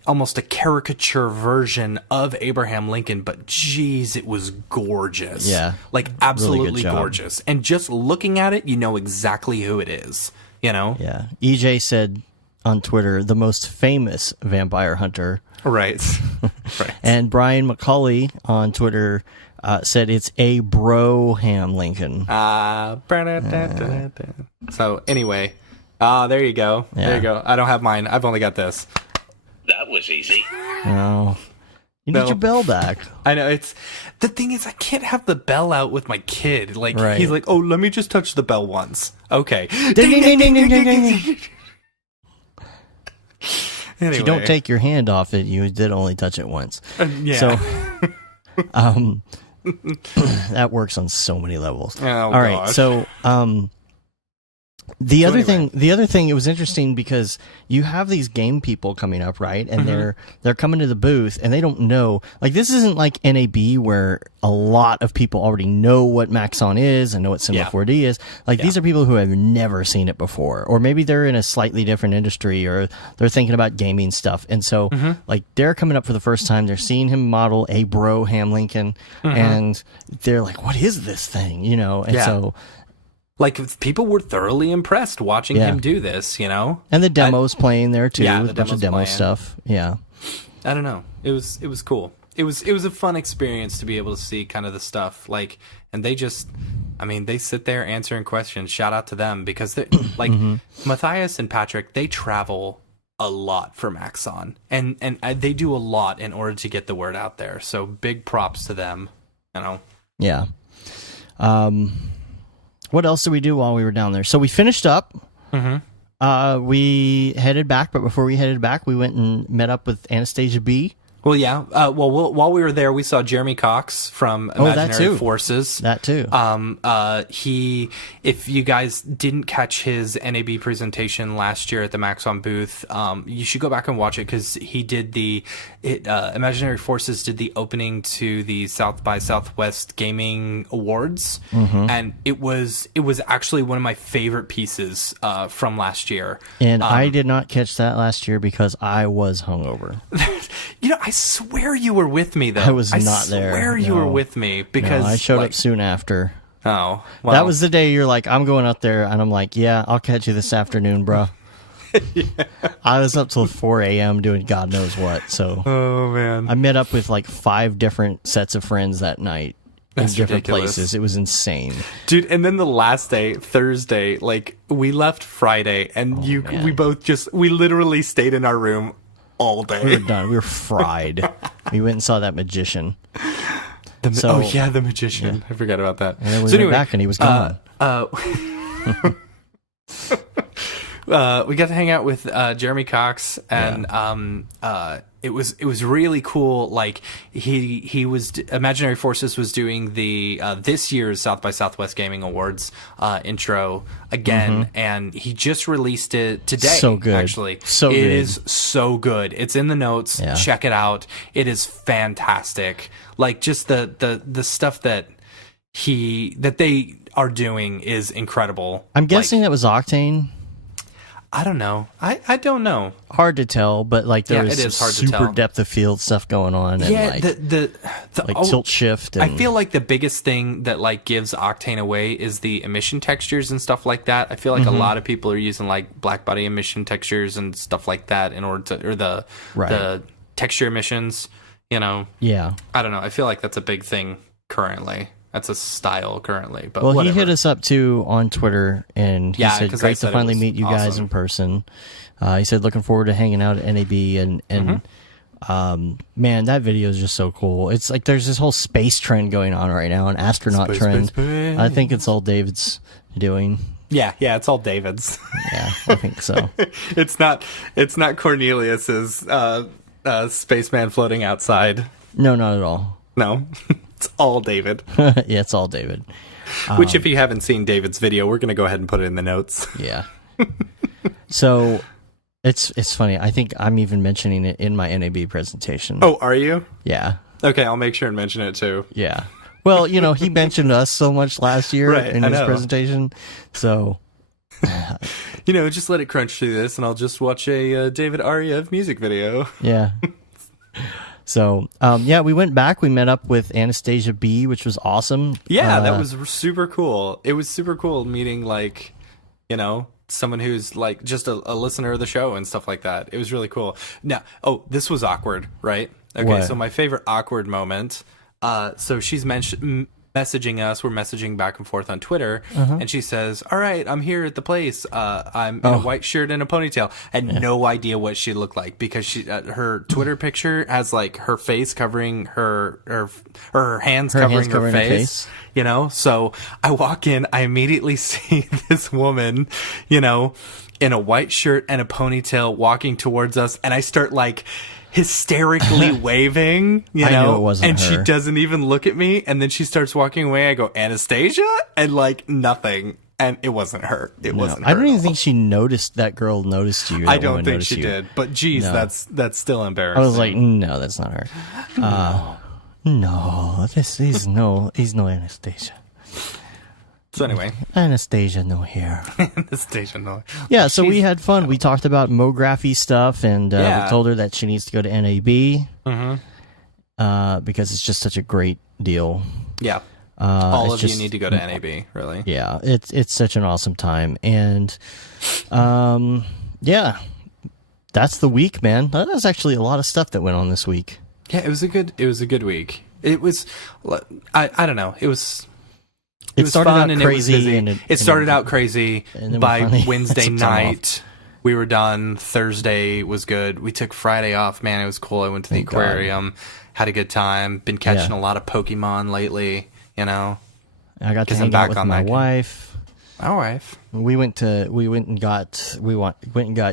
almost a caricature version of Abraham Lincoln, but geez, it was gorgeous. Yeah. Like absolutely really gorgeous. And just looking at it, you know exactly who it is, you know? Yeah. EJ said on Twitter, the most famous vampire hunter. Right. Right. And Brian McCauley on Twitter said it's Abraham Lincoln. So anyway, there you go. Yeah. There you go. I don't have mine. I've only got this. That was easy. No. You need your bell back. I know. It's the thing is I can't have the bell out with my kid. Like Right. he's like, oh, let me just touch the bell once. Okay. Ding, ding, ding, ding, ding, ding, ding. Anyway. If you don't take your hand off it, you did only touch it once. Yeah. So, that works on so many levels. Oh, all right. gosh. So, the other thing, it was interesting because you have these game people coming up, right? And they're coming to the booth and they don't know, like, this isn't like NAB where a lot of people already know what Maxon is and know what Cinema 4D is. Like, these are people who have never seen it before, or maybe they're in a slightly different industry, or they're thinking about gaming stuff. And so, like, they're coming up for the first time. They're seeing him model Abraham Lincoln, and they're like, what is this thing? You know? And so, like, people were thoroughly impressed watching him do this, you know? and the demo's playing there too, Yeah, with the a bunch of demo's demo playing. stuff. Yeah. I don't know. It was cool. It was a fun experience to be able to see kind of the stuff, like, and they just, I mean, they sit there answering questions. Shout out to them because they like Matthias and Patrick, they travel a lot for Maxon, and they do a lot in order to get the word out there. So big props to them, you know. Yeah. What else did we do while we were down there? So we finished up. We headed back, but before we headed back, we went and met up with Anastasia B. Well, yeah. While we were there, we saw Jeremy Cox from Imaginary Forces. That too. If you guys didn't catch his NAB presentation last year at the Maxon booth, you should go back and watch it because he did Imaginary Forces did the opening to the South by Southwest Gaming Awards, and it was actually one of my favorite pieces from last year. And I did not catch that last year because I was hungover. You know, I swear you were with me, though. I was not there. I swear you were with me because I showed up soon after. Oh, well. That was the day you're like, I'm going up there, and I'm like, yeah, I'll catch you this afternoon, bro. I was up till 4 a.m. doing God knows what. So, oh man, I met up with like 5 different sets of friends that night in different ridiculous. places. It was insane, dude. And then the last day, Thursday, like we left Friday, and we literally stayed in our room all day. We were done. We were fried. We went and saw that magician. The magician. Yeah. I forgot about that. And then we went back and he was gone. We got to hang out with Jeremy Cox and it was really cool. Like he was Imaginary Forces was doing the this year's South by Southwest Gaming Awards intro again, and he just released it today. So good, actually. So it good. is so good. It's in the notes. Yeah. Check it out. It is fantastic. Like just the stuff that they are doing is incredible. I'm guessing that was Octane. I don't know. I don't know. Hard to tell, but like there was it is hard to super tell. depth of field stuff going on, and Yeah, like, the tilt shift. And, I feel like the biggest thing that like gives Octane away is the emission textures and stuff like that. I feel like a lot of people are using like black body emission textures and stuff like that in order to, or the texture emissions. You know. Yeah. I don't know. I feel like that's a big thing currently. That's a style currently. But well, whatever. he hit us up too on Twitter, and he said, 'cause I "Great said to it finally was meet you guys awesome. in person." He said, "Looking forward to hanging out at NAB," and man, that video is just so cool. It's like there's this whole space trend going on right now, an astronaut trend. Space. I think it's all David's doing. Yeah, it's all David's. Yeah, I think so. It's not Cornelius's spaceman floating outside. No, not at all. No, it's all David. Yeah, it's all David. Which, if you haven't seen David's video, we're going to go ahead and put it in the notes. Yeah. So it's funny. I think I'm even mentioning it in my NAB presentation. Oh, are you? Yeah. Okay, I'll make sure and mention it too. Yeah. Well, you know, he mentioned us so much last year Right, in I his know. presentation. So, Just let it crunch through this, and I'll just watch a David Ariev music video. yeah. So, yeah, we went back. We met up with Anastasia B, which was awesome. Yeah, that was super cool. It was super cool meeting, like, someone who's like just a listener of the show and stuff like that. It was really cool. Now, this was awkward, right? Okay, What? so my favorite awkward moment. So she's messaging us. We're messaging back and forth on Twitter, and she says, "All right, I'm here at the place. I'm in a white shirt and a ponytail." I had no idea what she looked like because her Twitter picture has like her face covering her hands covering her face. So I walk in, I immediately see this woman, in a white shirt and a ponytail walking towards us, and I start like hysterically waving, I knew it wasn't and she her. doesn't even look at me, and then she starts walking away. I go, "Anastasia?" And like nothing. And it wasn't her. It wasn't her. I don't at even all. think she noticed that girl noticed you. I that don't woman think noticed she you. did. But geez, No. that's still embarrassing. I was like, no, that's not her. No, he's no Anastasia. so anyway, Anastasia, no here. Anastasia, no. Yeah, so we had fun. We talked about Mography stuff, and Yeah. we told her that she needs to go to NAB because it's just such a great deal. Yeah. All it's of just- you need to go to NAB, really. Yeah, it's such an awesome time, and yeah, that's the week, man. That was actually a lot of stuff that went on this week. Yeah, it was a good week. It was, I don't know. It was started fun out and crazy, it was busy. and It started out crazy. and then we By finally had Wednesday some time night, we were done. Thursday was good. We took Friday off. Man, it was cool. I went to the Thank God. aquarium, had a good time. Been catching Yeah. a lot of Pokemon lately. I got to 'Cause I'm hang back out with on my that. wife. My wife. We went and got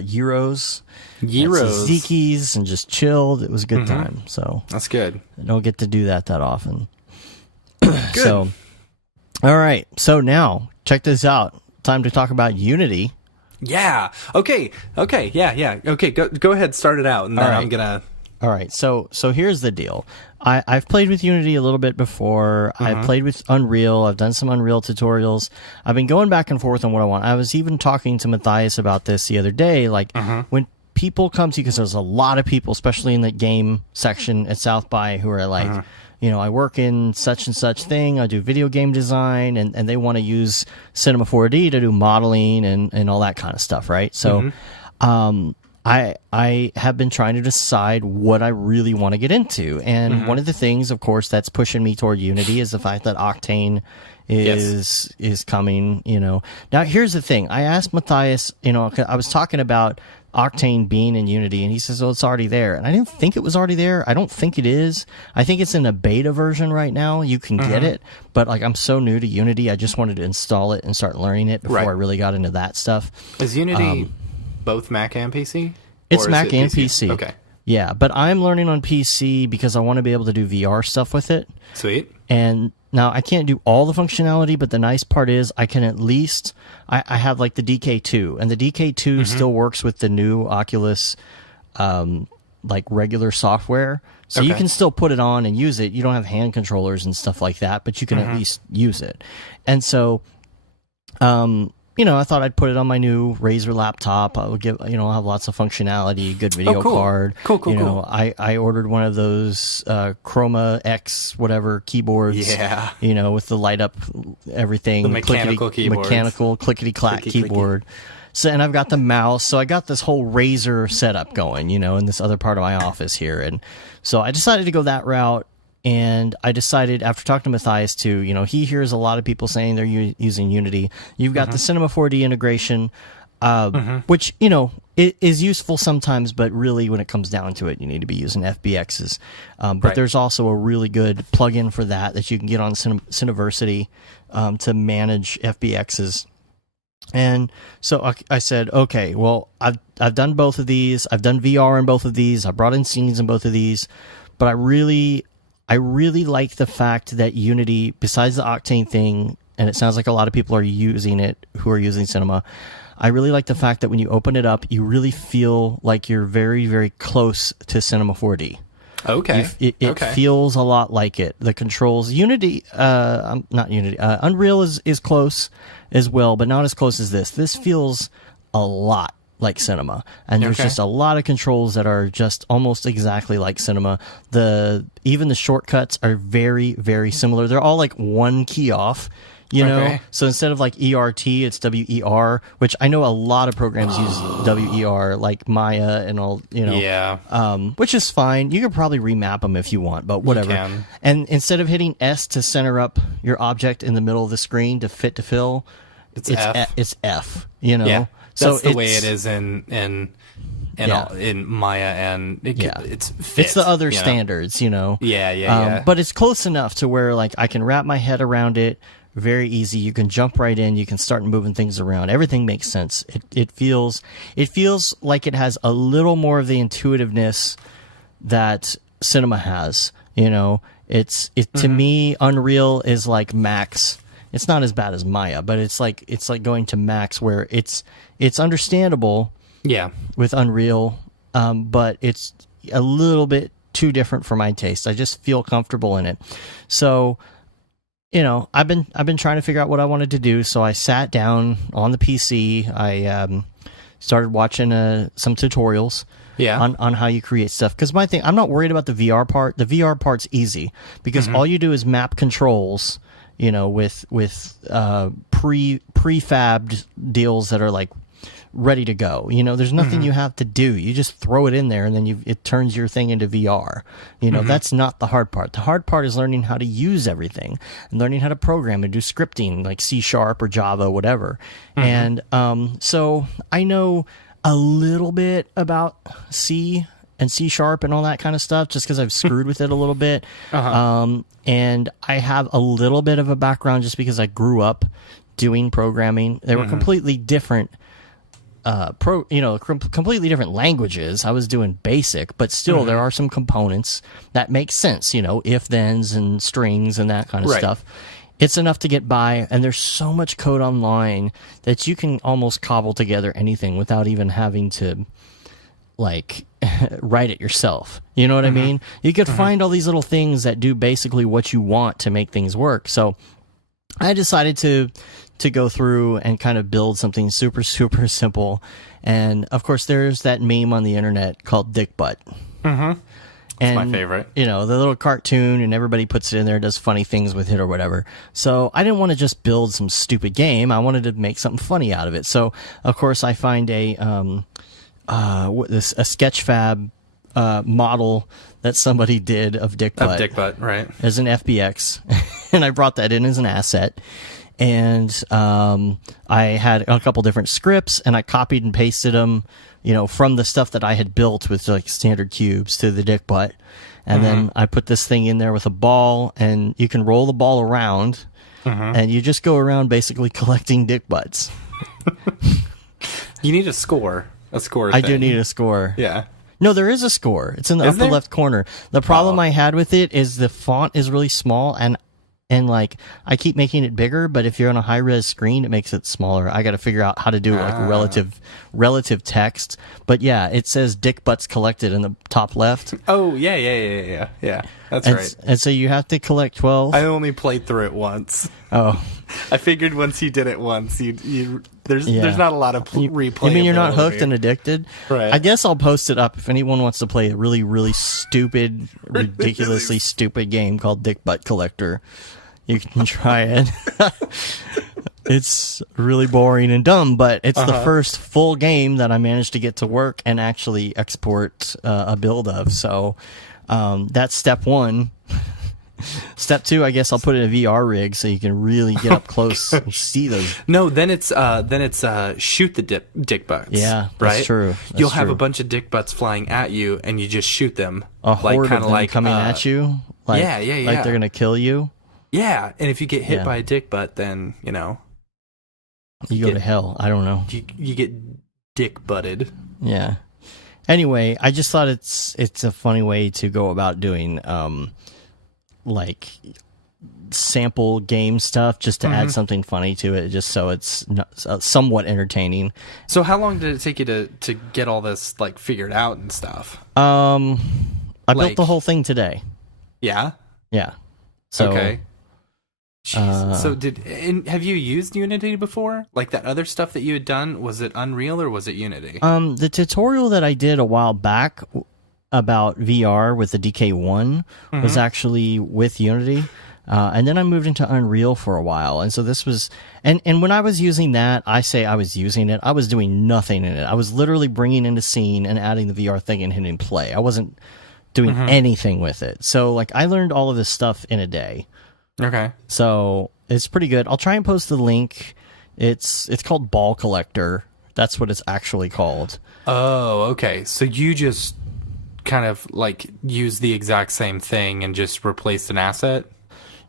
gyros, Gyros. Zeki's, and just chilled. It was a good Mm-hmm. time. So That's good. I don't get to do that often. So, all right. So now check this out. Time to talk about Unity. Yeah. Okay. Yeah. Okay. Go ahead. Start it out, and then All right. I'm gonna. All right, so here's the deal. I've played with Unity a little bit before. I've played with Unreal. I've done some Unreal tutorials. I've been going back and forth on what I want. I was even talking to Matthias about this the other day. Like, when people come to you, because there's a lot of people, especially in the game section at South by, who are like, I work in such and such thing. I do video game design, and they want to use Cinema 4D to do modeling and all that kind of stuff, right? So, I have been trying to decide what I really want to get into. And one of the things, of course, that's pushing me toward Unity is the fact that Octane is coming, Now, here's the thing. I asked Matthias, I was talking about Octane being in Unity, and he says, it's already there. And I didn't think it was already there. I don't think it is. I think it's in a beta version right now. You can get it. But, I'm so new to Unity, I just wanted to install it and start learning it before Right. I really got into that stuff. Is Unity both Mac and PC? It's Or is Mac it and PC. Okay. Yeah, but I'm learning on PC because I want to be able to do VR stuff with it. Sweet. And now I can't do all the functionality, but the nice part is I can at least I have like the DK2, and the DK2 still works with the new Oculus like regular software. So you Okay. can still put it on and use it. You don't have hand controllers and stuff like that, but you can at least use it. And so I thought I'd put it on my new Razer laptop. I would I'll have lots of functionality, good video cool. card. Cool. I ordered one of those Chroma X whatever keyboards. Yeah. With the light up everything, The mechanical keyboards. mechanical clickety clack keyboard. So, and I've got the mouse. So I got this whole Razer setup going, in this other part of my office here, and so I decided to go that route. And I decided, after talking to Matthias too, he hears a lot of people saying they're using Unity. You've got the Cinema 4D integration, which, it is useful sometimes, but really when it comes down to it, you need to be using FBXs. But Right. there's also a really good plugin for that you can get on Cineversity to manage FBXs. And so I said, okay, well, I've done both of these. I've done VR in both of these. I brought in scenes in both of these. But I really like the fact that Unity, besides the Octane thing, and it sounds like a lot of people are using it who are using Cinema, I really like the fact that when you open it up, you really feel like you're very, very close to Cinema 4D. Okay. It feels a lot like it. The controls, Unity, not Unity, Unreal is close as well, but not as close as this. This feels a lot like Cinema, and there's just a lot of controls that are just almost exactly like Cinema. Even the shortcuts are very, very similar. They're all like one key off. So instead of like ERT, it's WER, which I know a lot of programs use WER, like Maya and all, Yeah. which is fine. You could probably remap them if you want, but whatever. You can. And instead of hitting S to center up your object in the middle of the screen to fit to fill, It's F. It's F, Yeah. So That's the way it is in Maya, and it's fit, it's the other standards, Yeah. But it's close enough to where like I can wrap my head around it. Very easy. You can jump right in. You can start moving things around. Everything makes sense. It feels like it has a little more of the intuitiveness that Cinema has. To me, Unreal is like Max. It's not as bad as Maya, but it's like going to Max, where it's understandable. Yeah. With Unreal, but it's a little bit too different for my taste. I just feel comfortable in it. So, I've been trying to figure out what I wanted to do. So I sat down on the PC. I started watching some tutorials. Yeah. On how you create stuff. Because my thing, I'm not worried about the VR part. The VR part's easy because all you do is map controls. With prefabbed deals that are like ready to go. There's nothing you have to do. You just throw it in there, and then it turns your thing into VR. That's not the hard part. The hard part is learning how to use everything and learning how to program and do scripting like C# or Java, whatever. And so I know a little bit about C and C# and all that kind of stuff, just because I've screwed with it a little bit. And I have a little bit of a background just because I grew up doing programming. They were completely different, completely different languages. I was doing BASIC, but still there are some components that make sense, if thens and strings and that kind of stuff. It's enough to get by, and there's so much code online that you can almost cobble together anything without even having to like write it yourself. You know what I mean? You could find all these little things that do basically what you want to make things work. So I decided to go through and kind of build something super, super simple. And of course, there's that meme on the internet called Dick Butt. It's my favorite. The little cartoon, and everybody puts it in there, does funny things with it or whatever. So I didn't want to just build some stupid game. I wanted to make something funny out of it. So of course I find a Sketchfab model that somebody did of Dick Butt. Of Dick Butt, right. As an FBX. And I brought that in as an asset. And I had a couple different scripts, and I copied and pasted them, from the stuff that I had built with like standard cubes to the Dick Butt. And then I put this thing in there with a ball, and you can roll the ball around, and you just go around basically collecting Dick Butts. You need a score. A score I thing. do need a score. Yeah. No, there is a score. It's in the Is upper there? left corner. The problem I had with it is the font is really small, and like I keep making it bigger, but if you're on a high res screen, it makes it smaller. I got to figure out how to do like relative text. But yeah, it says "Dick Butts Collected" in the top left. Oh yeah. That's right. And so you have to collect 12. I only played through it once. Oh, I figured once you did it once, there's Yeah. not a lot of replay. you mean you're not hooked and addicted? Right. I guess I'll post it up if anyone wants to play a really, really stupid, ridiculously stupid game called Dick Butt Collector. You can try it. It's really boring and dumb, but it's the first full game that I managed to get to work and actually export a build of. So that's step one. Step two, I guess I'll put it in a VR rig so you can really get up close and see those. No, then it's shoot the dick butts. Yeah, that's right. true. You'll have a bunch of dick butts flying at you, and you just shoot them. A horde kind of them coming at you. Like, yeah. Like they're gonna kill you. Yeah, and if you get hit Yeah. by a dick butt, then You go to hell. I don't know. you get dick butted. Yeah. Anyway, I just thought it's a funny way to go about doing like sample game stuff, just to add something funny to it, just so it's somewhat entertaining. So how long did it take you to get all this like figured out and stuff? I built Like- the whole thing today. Yeah. Yeah. So Okay. Jeez. So have you used Unity before? Like that other stuff that you had done, was it Unreal or was it Unity? the tutorial that I did a while back about VR with the DK1 was actually with Unity. And then I moved into Unreal for a while. And so this was, and when I was using that, I say I was using it, I was doing nothing in it. I was literally bringing in a scene and adding the VR thing and hitting play. I wasn't doing anything with it. So like I learned all of this stuff in a day. Okay. So it's pretty good. I'll try and post the link. It's called Ball Collector. That's what it's actually called. Oh, okay. So you just kind of like use the exact same thing and just replaced an asset?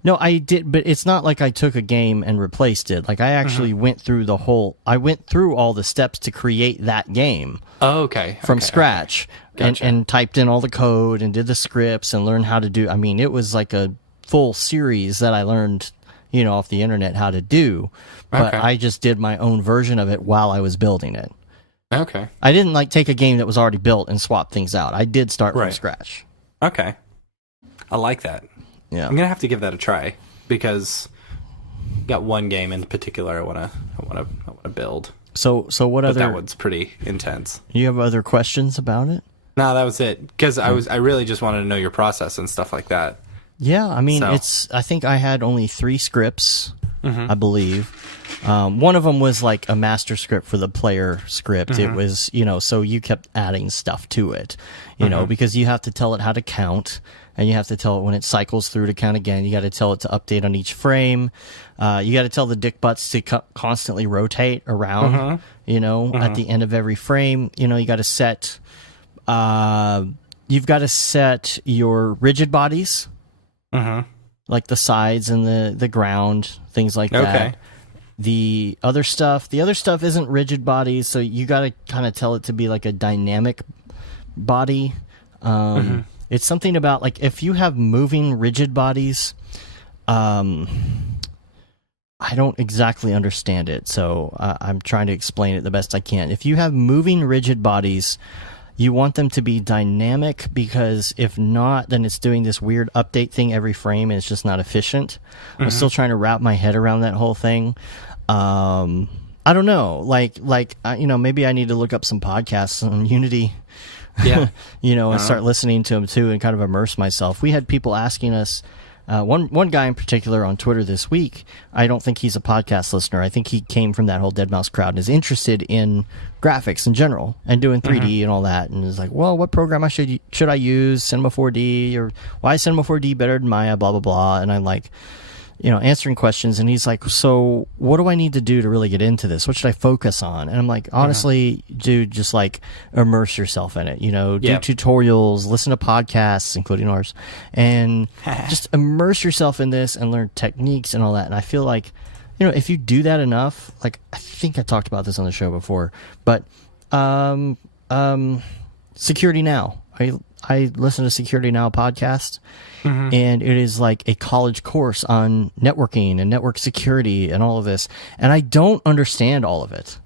No, I did, but it's not like I took a game and replaced it. Like I actually went through all the steps to create that game Oh, okay. from Okay, scratch Gotcha. and typed in all the code and did the scripts and learned how to do. I mean, it was like a full series that I learned, off the internet how to do, but Okay. I just did my own version of it while I was building it. Okay. I didn't like take a game that was already built and swap things out. I did start from Right. scratch. Okay. I like that. Yeah. I'm gonna have to give that a try because I got one game in particular I wanna build. So what But other? that one's pretty intense. You have other questions about it? No, that was it. Because I really just wanted to know your process and stuff like that. Yeah, I mean, So- I think I had only 3 scripts, I believe. One of them was like a master script for the player script. It was, so you kept adding stuff to it, because you have to tell it how to count, and you have to tell it when it cycles through to count again. You got to tell it to update on each frame. You got to tell the dick butts to constantly rotate around, at the end of every frame. You got to set, you've got to set your rigid bodies. Like the sides and the ground, things like that. Okay. The other stuff isn't rigid bodies, so you got to kind of tell it to be like a dynamic body. It's something about like if you have moving rigid bodies, I don't exactly understand it, so I'm trying to explain it the best I can. If you have moving rigid bodies, you want them to be dynamic, because if not, then it's doing this weird update thing every frame and it's just not efficient. I'm still trying to wrap my head around that whole thing. I don't know. Like maybe I need to look up some podcasts on Unity. Yeah. And start listening to them too and kind of immerse myself. We had people asking us, one guy in particular on Twitter this week, I don't think he's a podcast listener. I think he came from that whole Dead Mouse crowd and is interested in graphics in general and doing 3D and all that, and is like, well, what program should I use? Cinema 4D, or why is Cinema 4D better than Maya, blah, blah, blah. And I'm like, answering questions, and he's like, so what do I need to do to really get into this? What should I focus on? And I'm like, honestly, dude, just like immerse yourself in it, do tutorials, listen to podcasts, including ours, and just immerse yourself in this and learn techniques and all that. And I feel like, if you do that enough, like I think I talked about this on the show before, but Security Now. I listen to Security Now podcast, and it is like a college course on networking and network security and all of this. And I don't understand all of it.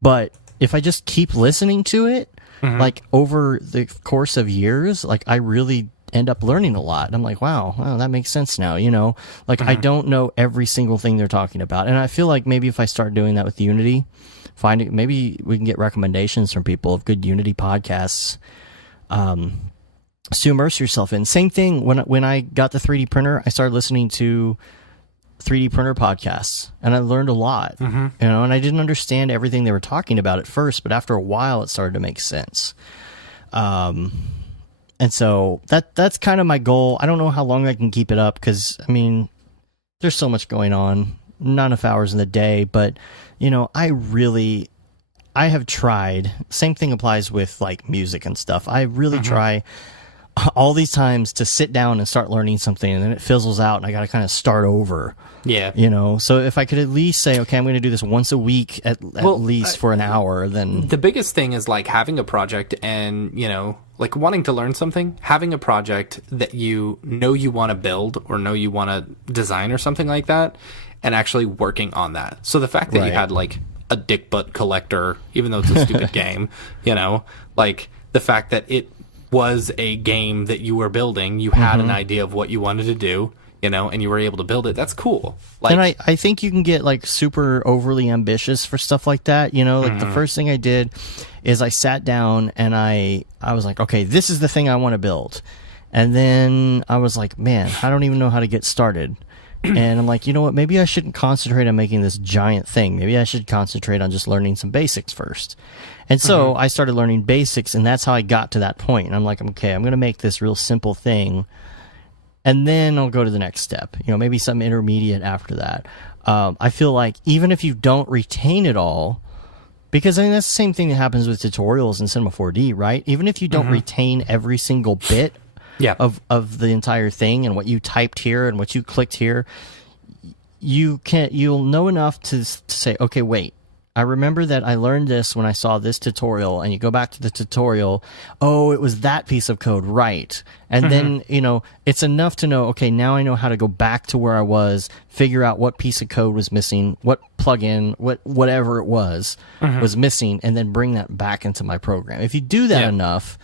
But if I just keep listening to it, like over the course of years, like I really end up learning a lot. And I'm like, wow, that makes sense now, you know? Like I don't know every single thing they're talking about. And I feel like maybe if I start doing that with Unity, maybe we can get recommendations from people of good Unity podcasts to immerse yourself in. Same thing when I got the 3D printer, I started listening to 3D printer podcasts, and I learned a lot. You know, and I didn't understand everything they were talking about at first, but after a while, it started to make sense. And so that's kind of my goal. I don't know how long I can keep it up because I mean, there's so much going on, not enough hours in the day. But you know, I have tried. Same thing applies with like music and stuff. I really try all these times to sit down and start learning something, and then it fizzles out, and I got to kind of start over. Yeah. You know, so if I could at least say, okay, I'm going to do this once a week at least for an hour, then the biggest thing is like having a project and, you know, like wanting to learn something, having a project that you know you want to build or know you want to design or something like that, and actually working on that. So the fact that you had like a dick butt collector, even though it's a stupid game, you know, like the fact that it was a game that you were building, you had an idea of what you wanted to do, you know, and you were able to build it. That's cool. Like, and I think you can get like super overly ambitious for stuff like that. You know, like the first thing I did is I sat down and I was like, okay, this is the thing I want to build. And then I was like, man, I don't even know how to get started. And I'm like, you know what? Maybe I shouldn't concentrate on making this giant thing. Maybe I should concentrate on just learning some basics first. And so I started learning basics, and that's how I got to that point. And I'm like, okay, I'm going to make this real simple thing, and then I'll go to the next step. You know, maybe some intermediate after that. I feel like even if you don't retain it all, because I mean that's the same thing that happens with tutorials in Cinema 4D, right? Even if you don't retain every single bit of the entire thing and what you typed here and what you clicked here, you'll know enough to say, okay, wait, I remember that I learned this when I saw this tutorial, and you go back to the tutorial, oh, it was that piece of code, right? And then, you know, it's enough to know, okay, now I know how to go back to where I was, figure out what piece of code was missing, what plugin, whatever it was missing, and then bring that back into my program. If you do that enough,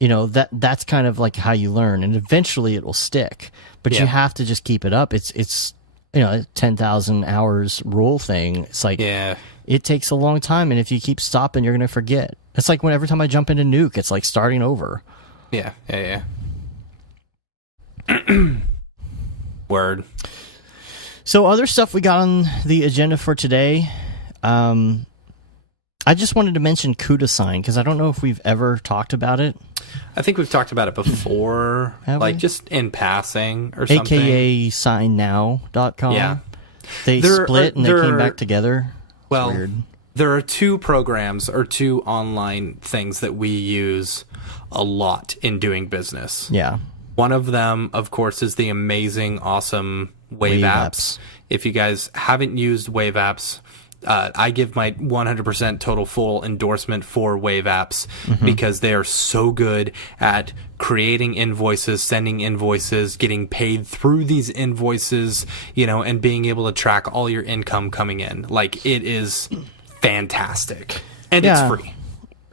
you know, that's kind of like how you learn, and eventually it will stick. But you have to just keep it up. It's you know, 10,000 hours rule thing. It's like, it takes a long time, and if you keep stopping, you're going to forget. It's like every time I jump into Nuke, it's like starting over. Yeah. Word. So other stuff we got on the agenda for today. I just wanted to mention CUDA sign, because I don't know if we've ever talked about it. I think we've talked about it before, like we? just in passing or something. AKA signnow.com. Yeah. They split and they came back together. It's well, weird. There are two programs or two online things that we use a lot in doing business. Yeah. One of them, of course, is the amazing, awesome Wave apps. If you guys haven't used Wave apps, I give my 100% total full endorsement for Wave apps because they are so good at creating invoices, sending invoices, getting paid through these invoices, you know, and being able to track all your income coming in. Like, it is fantastic. And it's free.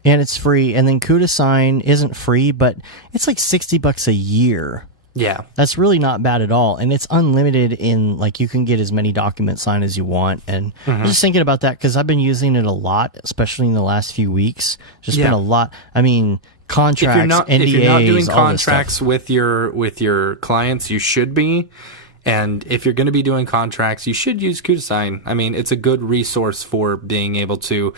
And it's free. And then CUDA sign isn't free, but it's like $60 a year. Yeah. That's really not bad at all. And it's unlimited in, like, you can get as many documents signed as you want. And I'm just thinking about that because I've been using it a lot, especially in the last few weeks. Just been a lot. I mean, contracts, NDAs, if you're not doing all contracts with your clients, you should be. And if you're going to be doing contracts, you should use CUDASign. I mean, it's a good resource for being able to,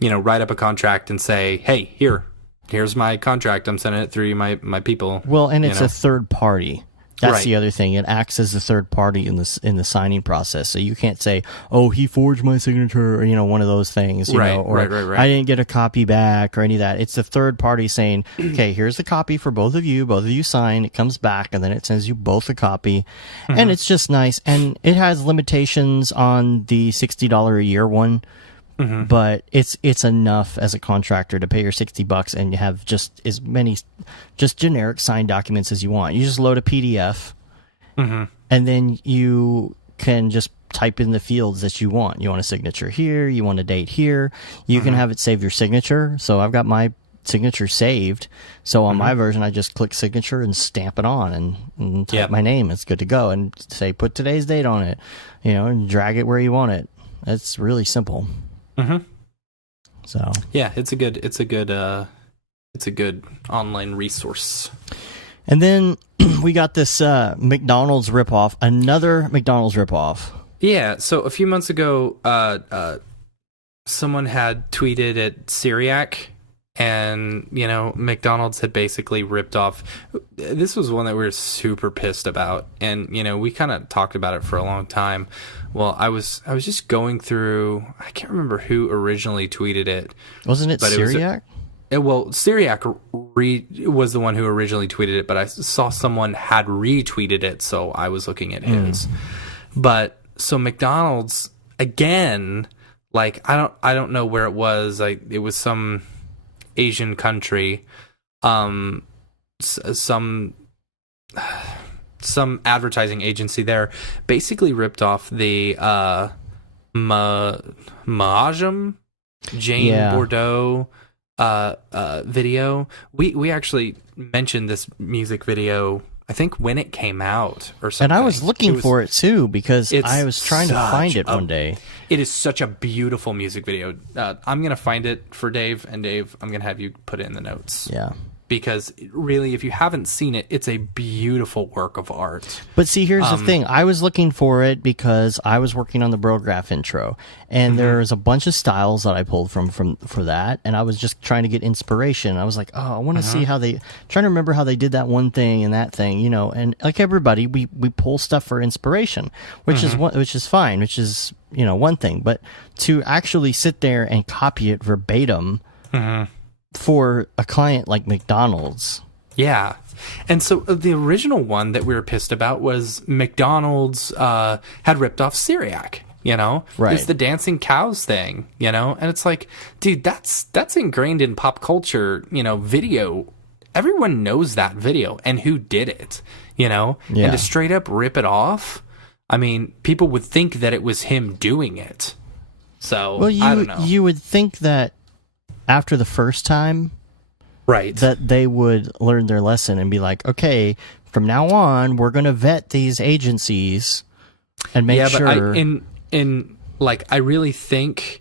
you know, write up a contract and say, hey, here's my contract. I'm sending it through my people. Well, and it's a third party. That's Right. the other thing. It acts as a third party in the signing process. So you can't say, "Oh, he forged my signature," or one of those things. You know, or right. I didn't get a copy back, or any of that. It's the third party saying, "Okay, here's the copy for both of you. Both of you sign. It comes back, and then it sends you both a copy." And it's just nice. And it has limitations on the $60 a year one. but it's enough as a contractor to pay your $60 and you have just as many just generic signed documents as you want. You just load a PDF, and then you can just type in the fields that you want. You want a signature here, you want a date here. You can have it save your signature. So I've got my signature saved. So on my version, I just click signature and stamp it on and type my name. It's good to go. And say put today's date on it, and drag it where you want it. It's really simple. So yeah, it's a good online resource. And then we got this McDonald's ripoff, another McDonald's ripoff. Yeah, so a few months ago, someone had tweeted at Syriac, and McDonald's had basically ripped off. This was one that we were super pissed about, and we kind of talked about it for a long time. Well, I was just going through. I can't remember who originally tweeted it. Wasn't it Syriac? Syriac was the one who originally tweeted it, but I saw someone had retweeted it, so I was looking at his. But so McDonald's again, like I don't know where it was. Like it was some Asian country, some advertising agency there basically ripped off the Mahajam Jane Bordeaux video. We actually mentioned this music video, I think, when it came out or something. And I was looking for it too because I was trying to find it one day. It is such a beautiful music video. I'm going to find it for Dave, and Dave, I'm going to have you put it in the notes. Yeah. Because really, if you haven't seen it, it's a beautiful work of art. But see, here's the thing. I was looking for it because I was working on the Brograph intro, and there's a bunch of styles that I pulled from for that, and I was just trying to get inspiration. I was like, oh, I want to see how trying to remember how they did that one thing and that thing, and like everybody, we pull stuff for inspiration, which is fine, which is, one thing, but to actually sit there and copy it verbatim, for a client like McDonald's. Yeah. And so the original one that we were pissed about was McDonald's had ripped off Syriac, Right. It's the dancing cows thing, And it's like, dude, that's ingrained in pop culture, video. Everyone knows that video and who did it, And to straight up rip it off, I mean, people would think that it was him doing it. So, I don't know. You would think that after the first time, right, that they would learn their lesson and be like, okay, from now on, we're going to vet these agencies and make sure. But I really think,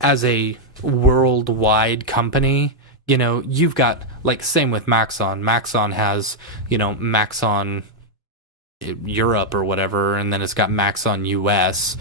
as a worldwide company, you've got, same with Maxon. Maxon has, Maxon Europe or whatever, and then it's got Maxon US,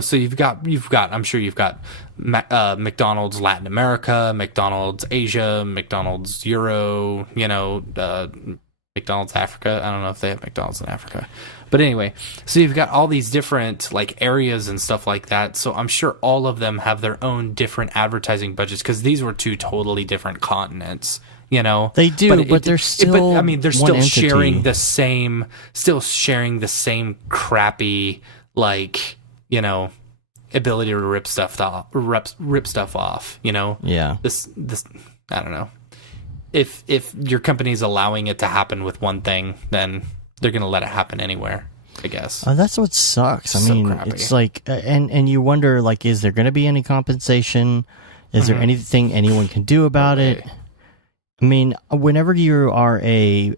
so you've got I'm sure you've got McDonald's Latin America, McDonald's Asia, McDonald's Euro, McDonald's Africa. I don't know if they have McDonald's in Africa, but anyway, so you've got all these different areas and stuff like that, so I'm sure all of them have their own different advertising budgets because these were two totally different continents. They do, but they're still. They're still sharing the same, crappy, ability to rip stuff off. Yeah. This, I don't know. If your company's allowing it to happen with one thing, then they're gonna let it happen anywhere, I guess. That's what sucks. Crappy. It's like, and you wonder, is there gonna be any compensation? Is there anything anyone can do about it? I mean, whenever you are I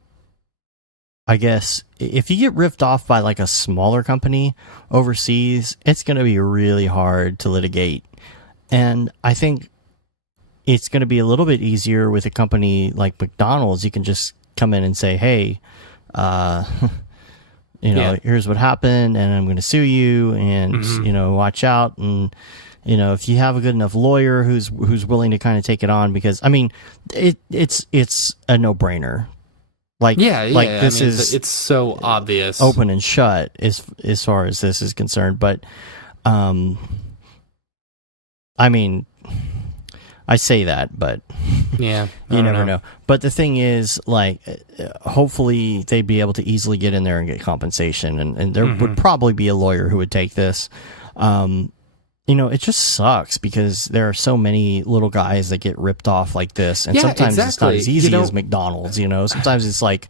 guess, if you get ripped off by a smaller company overseas, it's going to be really hard to litigate. And I think it's going to be a little bit easier with a company like McDonald's. You can just come in and say, hey, here's what happened, and I'm going to sue you, and, watch out. And, if you have a good enough lawyer who's willing to kind of take it on, because it's a no-brainer. This is it's so obvious, open and shut as far as this is concerned. But I say that, but yeah, you never know. But the thing is, hopefully they'd be able to easily get in there and get compensation, and there would probably be a lawyer who would take this. it just sucks because there are so many little guys that get ripped off like this, and sometimes it's not as easy as McDonald's. Sometimes it's like,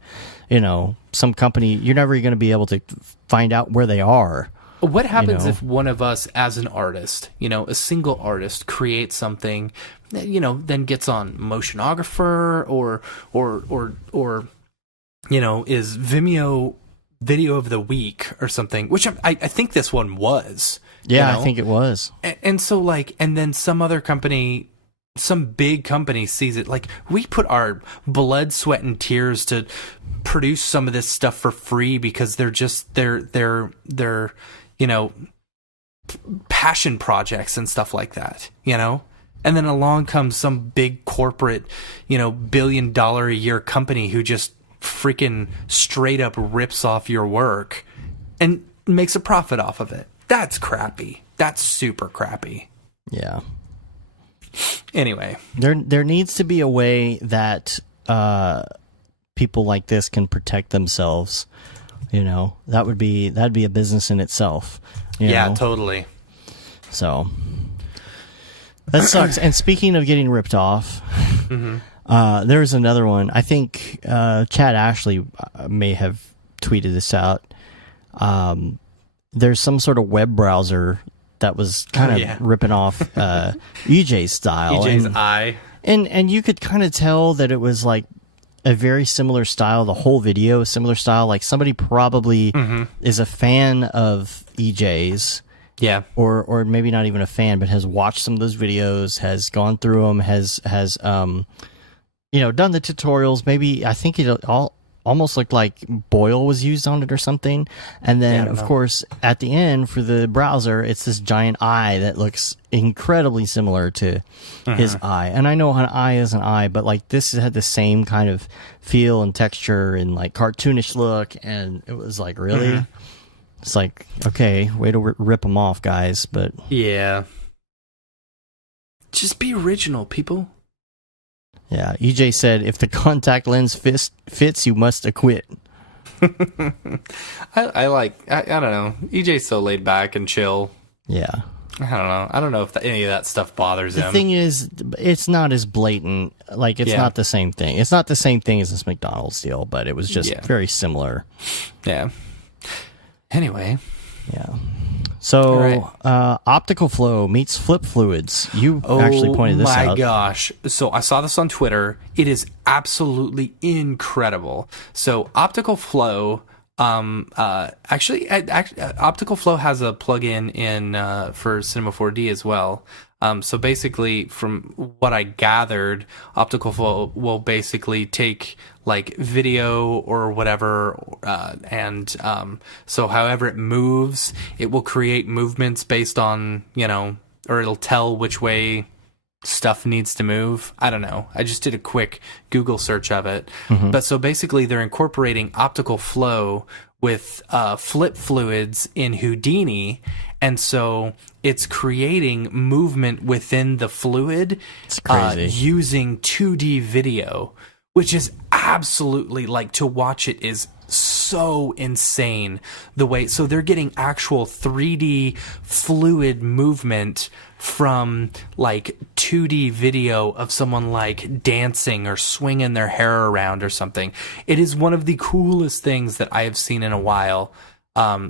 some company you're never going to be able to find out where they are. What happens if one of us, as an artist, a single artist, creates something, then gets on Motionographer or is Vimeo Video of the Week or something, which I think this one was. Yeah, I think it was. And so, and then some other company, some big company sees it. Like, we put our blood, sweat, and tears to produce some of this stuff for free because they're passion projects and stuff like that, and then along comes some big corporate, $1 billion a year company who just freaking straight up rips off your work and makes a profit off of it. That's crappy. That's super crappy. Yeah. Anyway, there needs to be a way that people like this can protect themselves. That'd be a business in itself. Yeah, totally. So that sucks. And speaking of getting ripped off, there's another one. I think Chad Ashley may have tweeted this out. There's some sort of web browser that was kind of ripping off EJ's style. EJ's eye. And you could kind of tell that it was like a very similar style. The whole video is similar style. Like, somebody probably is a fan of EJ's. Yeah. Or maybe not even a fan, but has watched some of those videos, has gone through them, has done the tutorials. Maybe, I think it almost looked like Boyle was used on it or something. And then, of course, at the end for the browser, it's this giant eye that looks incredibly similar to his eye. And I know an eye is an eye, but like, this had the same kind of feel and texture and like cartoonish look. And it was like, really? It's like, okay, way to rip them off, guys. But yeah, just be original, people. Yeah, EJ said, if the contact lens fits, you must acquit. I don't know. EJ's so laid back and chill. Yeah. I don't know. I don't know if any of that stuff bothers him. The thing is, it's not as blatant. Like, it's not the same thing. It's not the same thing as this McDonald's deal, but it was just very similar. Yeah. Anyway. Yeah. So, optical flow meets flip fluids. You actually pointed this out. Oh my gosh. So I saw this on Twitter. It is absolutely incredible. So optical flow, actually, optical flow has a plugin in for Cinema 4D as well. So basically, from what I gathered, optical flow will basically take like video or whatever, and so however it moves, it will create movements based on, or it'll tell which way stuff needs to move. I don't know. I just did a quick Google search of it. But so basically, they're incorporating optical flow with flip fluids in Houdini, and so it's creating movement within the fluid using 2D video, which is absolutely, like, to watch it is so insane. The way, so they're getting actual 3D fluid movement from like 2D video of someone like dancing or swinging their hair around or something. It is one of the coolest things that I have seen in a while.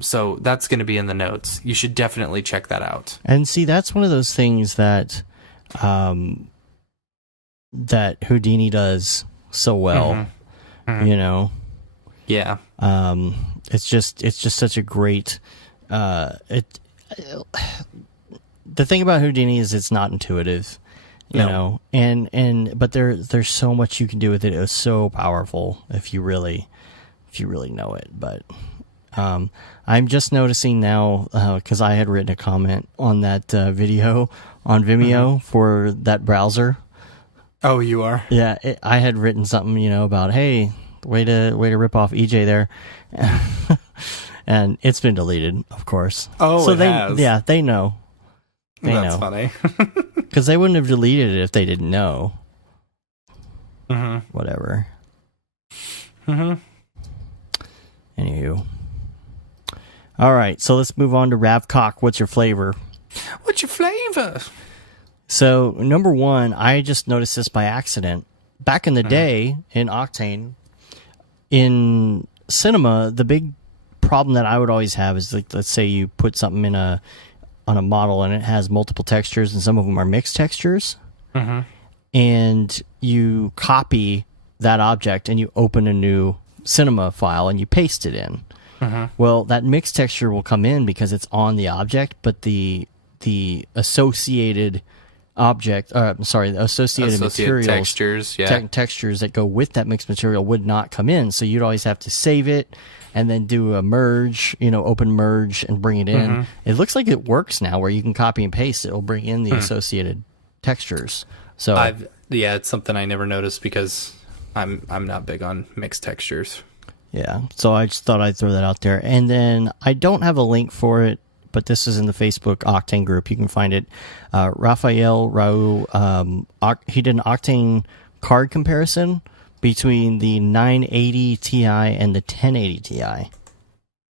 So that's going to be in the notes. You should definitely check that out. And see, that's one of those things that that Houdini does so well. Yeah. It's just such a great the thing about Houdini is it's not intuitive, you know, but there's so much you can do with it. It was so powerful if you really know it. But I'm just noticing now, because I had written a comment on that video on Vimeo for that browser. Oh, you are? Yeah, I had written something, about, hey, way to rip off EJ there. And it's been deleted, of course. Oh, so it has? Yeah, they know. That's funny. Because they wouldn't have deleted it if they didn't know. Whatever. Anywho. All right, so let's move on to Ravcock. What's your flavor? What's your flavor? So, number one, I just noticed this by accident. Back in the day in Octane, in cinema, the big problem that I would always have is, like, let's say you put something on a model and it has multiple textures and some of them are mixed textures, and you copy that object and you open a new cinema file and you paste it in. Well, that mixed texture will come in because it's on the object, but the associated associated materials, textures, textures that go with that mixed material would not come in. So you'd always have to save it and then do a merge, open merge and bring it in. It looks like it works now where you can copy and paste. It'll bring in the associated textures. So it's something I never noticed because I'm not big on mixed textures. Yeah, so I just thought I'd throw that out there. And then I don't have a link for it, but this is in the Facebook Octane group. You can find it. Rafael Raul, he did an Octane card comparison between the 980 Ti and the 1080 Ti.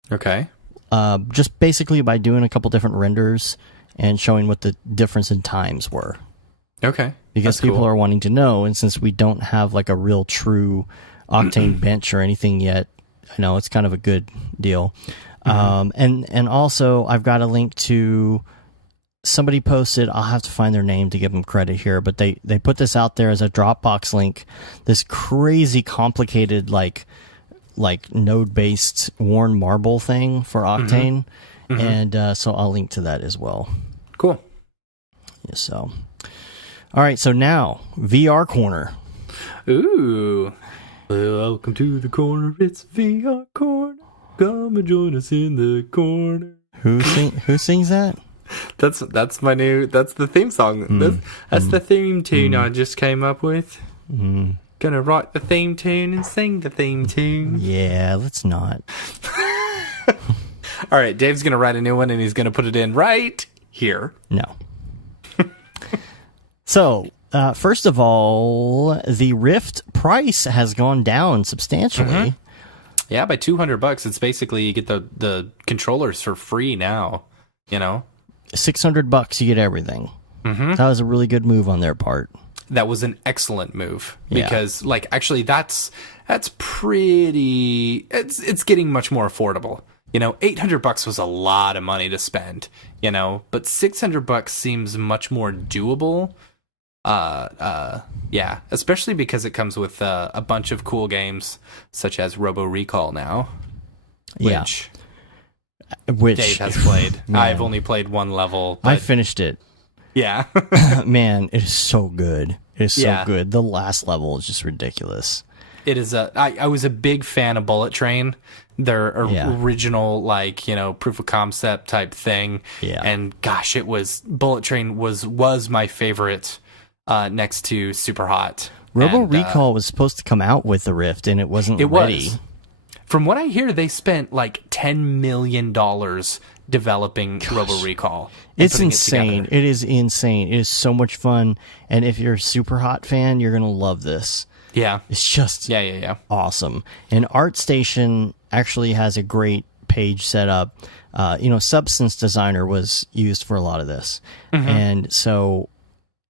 Okay. Just basically by doing a couple different renders and showing what the difference in times were. Okay. Because people are wanting to know, and since we don't have like a real true Octane bench or anything yet, I know it's kind of a good deal. And also I've got a link to somebody posted. I'll have to find their name to give them credit here, but they put this out there as a Dropbox link. This crazy complicated like node based worn marble thing for Octane, and so I'll link to that as well. Cool. Yeah, so, all right. So now VR Corner. Ooh. Welcome to the corner. It's VR Corner. Come and join us in the corner. Who sings that? That's the theme song. That's the theme tune I just came up with. Gonna write the theme tune and sing the theme tune. Yeah, let's not. All right, Dave's gonna write a new one and he's gonna put it in right here. No. So, first of all, the Rift price has gone down substantially. Yeah, by $200. It's basically you get the controllers for free now. $600, you get everything. That was a really good move on their part. That was an excellent move because, actually, that's pretty. It's getting much more affordable. $800 was a lot of money to spend. But $600 seems much more doable. Yeah, especially because it comes with a bunch of cool games such as Robo Recall now, which Dave has played. I've only played one level. But I finished it. Yeah. Man, it is so good. It is so good. The last level is just ridiculous. It is I was a big fan of Bullet Train, their original proof of concept type thing. Yeah. And gosh, Bullet Train was my favorite. Next to Super Hot. Robo Recall was supposed to come out with the Rift, and it wasn't ready. From what I hear, they spent like $10 million developing Robo Recall. It's insane. It is insane. It is so much fun, and if you're a Super Hot fan, you're gonna love this. Yeah, it's just awesome. And ArtStation actually has a great page set up. Substance Designer was used for a lot of this, and so.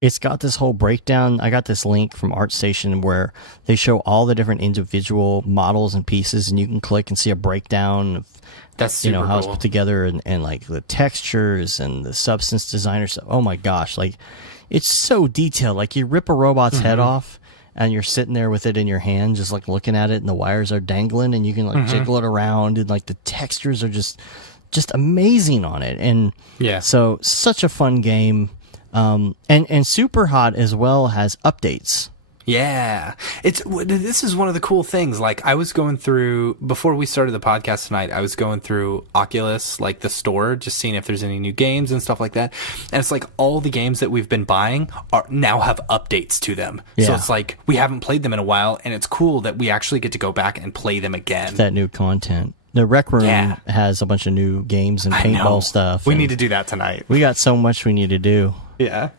It's got this whole breakdown. I got this link from ArtStation where they show all the different individual models and pieces, and you can click and see a breakdown of how it's put together and like the textures and the Substance Designer stuff. Oh my gosh, it's so detailed. Like you rip a robot's head off and you're sitting there with it in your hand, just like looking at it, and the wires are dangling, and you can jiggle it around, and like the textures are just amazing on it. And so such a fun game. And Super Hot as well has updates. Yeah, this is one of the cool things. Like I was going through before we started the podcast tonight, I was going through Oculus, like the store, just seeing if there's any new games and stuff like that. And it's like all the games that we've been buying now have updates to them. Yeah. So it's like we haven't played them in a while, and it's cool that we actually get to go back and play them again. That new content. The Rec Room has a bunch of new games and paintball stuff. We need to do that tonight. We got so much we need to do. Yeah.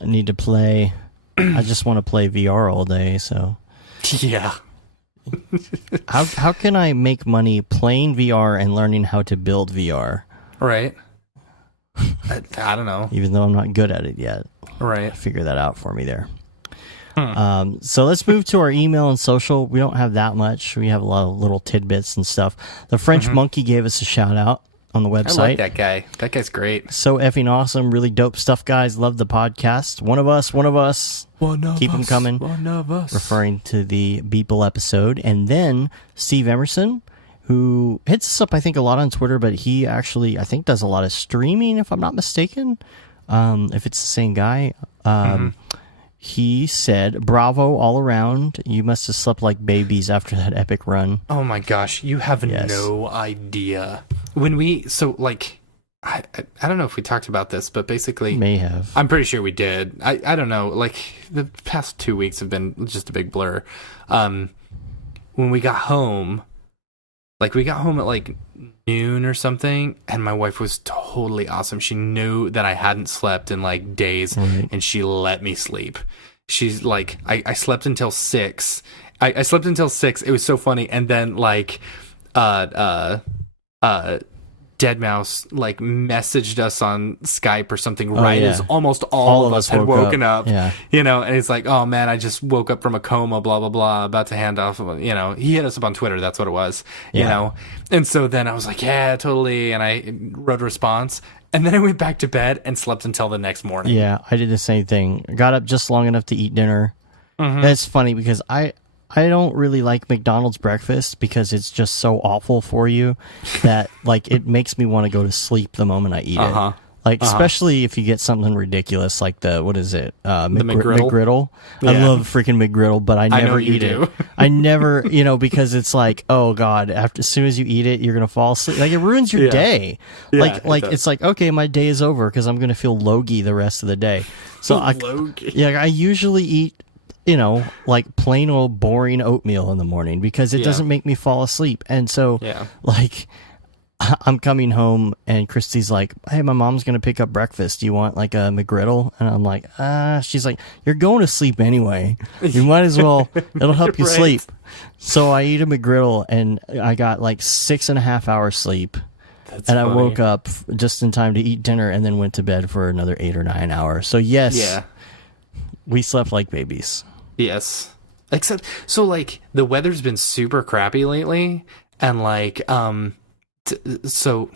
I need to play. I just want to play VR all day, so. Yeah. How can I make money playing VR and learning how to build VR? Right. I don't know. even though I'm not good at it yet. Right. Figure that out for me there. So let's move to our email and social. We don't have that much. We have a lot of little tidbits and stuff. The French Monkey gave us a shout out on the website. I like that guy. That guy's great. So effing awesome. Really dope stuff, guys. Love the podcast. One of us. Keep them coming. One of us. Referring to the Beeple episode. And then Steve Emerson, who hits us up, I think, a lot on Twitter, but he actually, I think, does a lot of streaming, if I'm not mistaken. If it's the same guy. He said, bravo all around. You must have slept like babies after that epic run. Oh my gosh, you have no idea. I don't know if we talked about this, but basically... May have. I'm pretty sure we did. I don't know, like, the past 2 weeks have been just a big blur. When we got home, at like noon or something, and my wife was totally awesome. She knew that I hadn't slept in like days, and she let me sleep. She's like, I slept until 6. I slept until 6. It was so funny. And then like Deadmau5 like messaged us on Skype or something as almost all of us had woken up. Yeah. You know, and it's like, oh man, I just woke up from a coma, blah blah blah, about to hand off, you know. He hit us up on Twitter, that's what it was. You know. And so then I was like, yeah, totally, and I wrote a response. And then I went back to bed and slept until the next morning. Yeah, I did the same thing. Got up just long enough to eat dinner. That's funny because I don't really like McDonald's breakfast because it's just so awful for you that like it makes me want to go to sleep the moment I eat it. Like especially if you get something ridiculous like the McGriddle. Yeah. I love freaking McGriddle, but I never eat do. it. I never, because it's like, oh god, as soon as you eat it, you're gonna fall asleep. Like it ruins your day. Yeah, It's like, okay, my day is over because I'm gonna feel logy the rest of the day. So I usually eat like plain old boring oatmeal in the morning because it doesn't make me fall asleep. And so, like, I'm coming home and Christy's like, hey, my mom's going to pick up breakfast. Do you want like a McGriddle? And I'm like, she's like, you're going to sleep anyway. You might as well. It'll help you sleep. So I eat a McGriddle and I got like 6.5 hours sleep. That's and funny. I woke up just in time to eat dinner and then went to bed for another 8 or 9 hours. So yes, we slept like babies. Yes. Except, so like the weather's been super crappy lately, and like so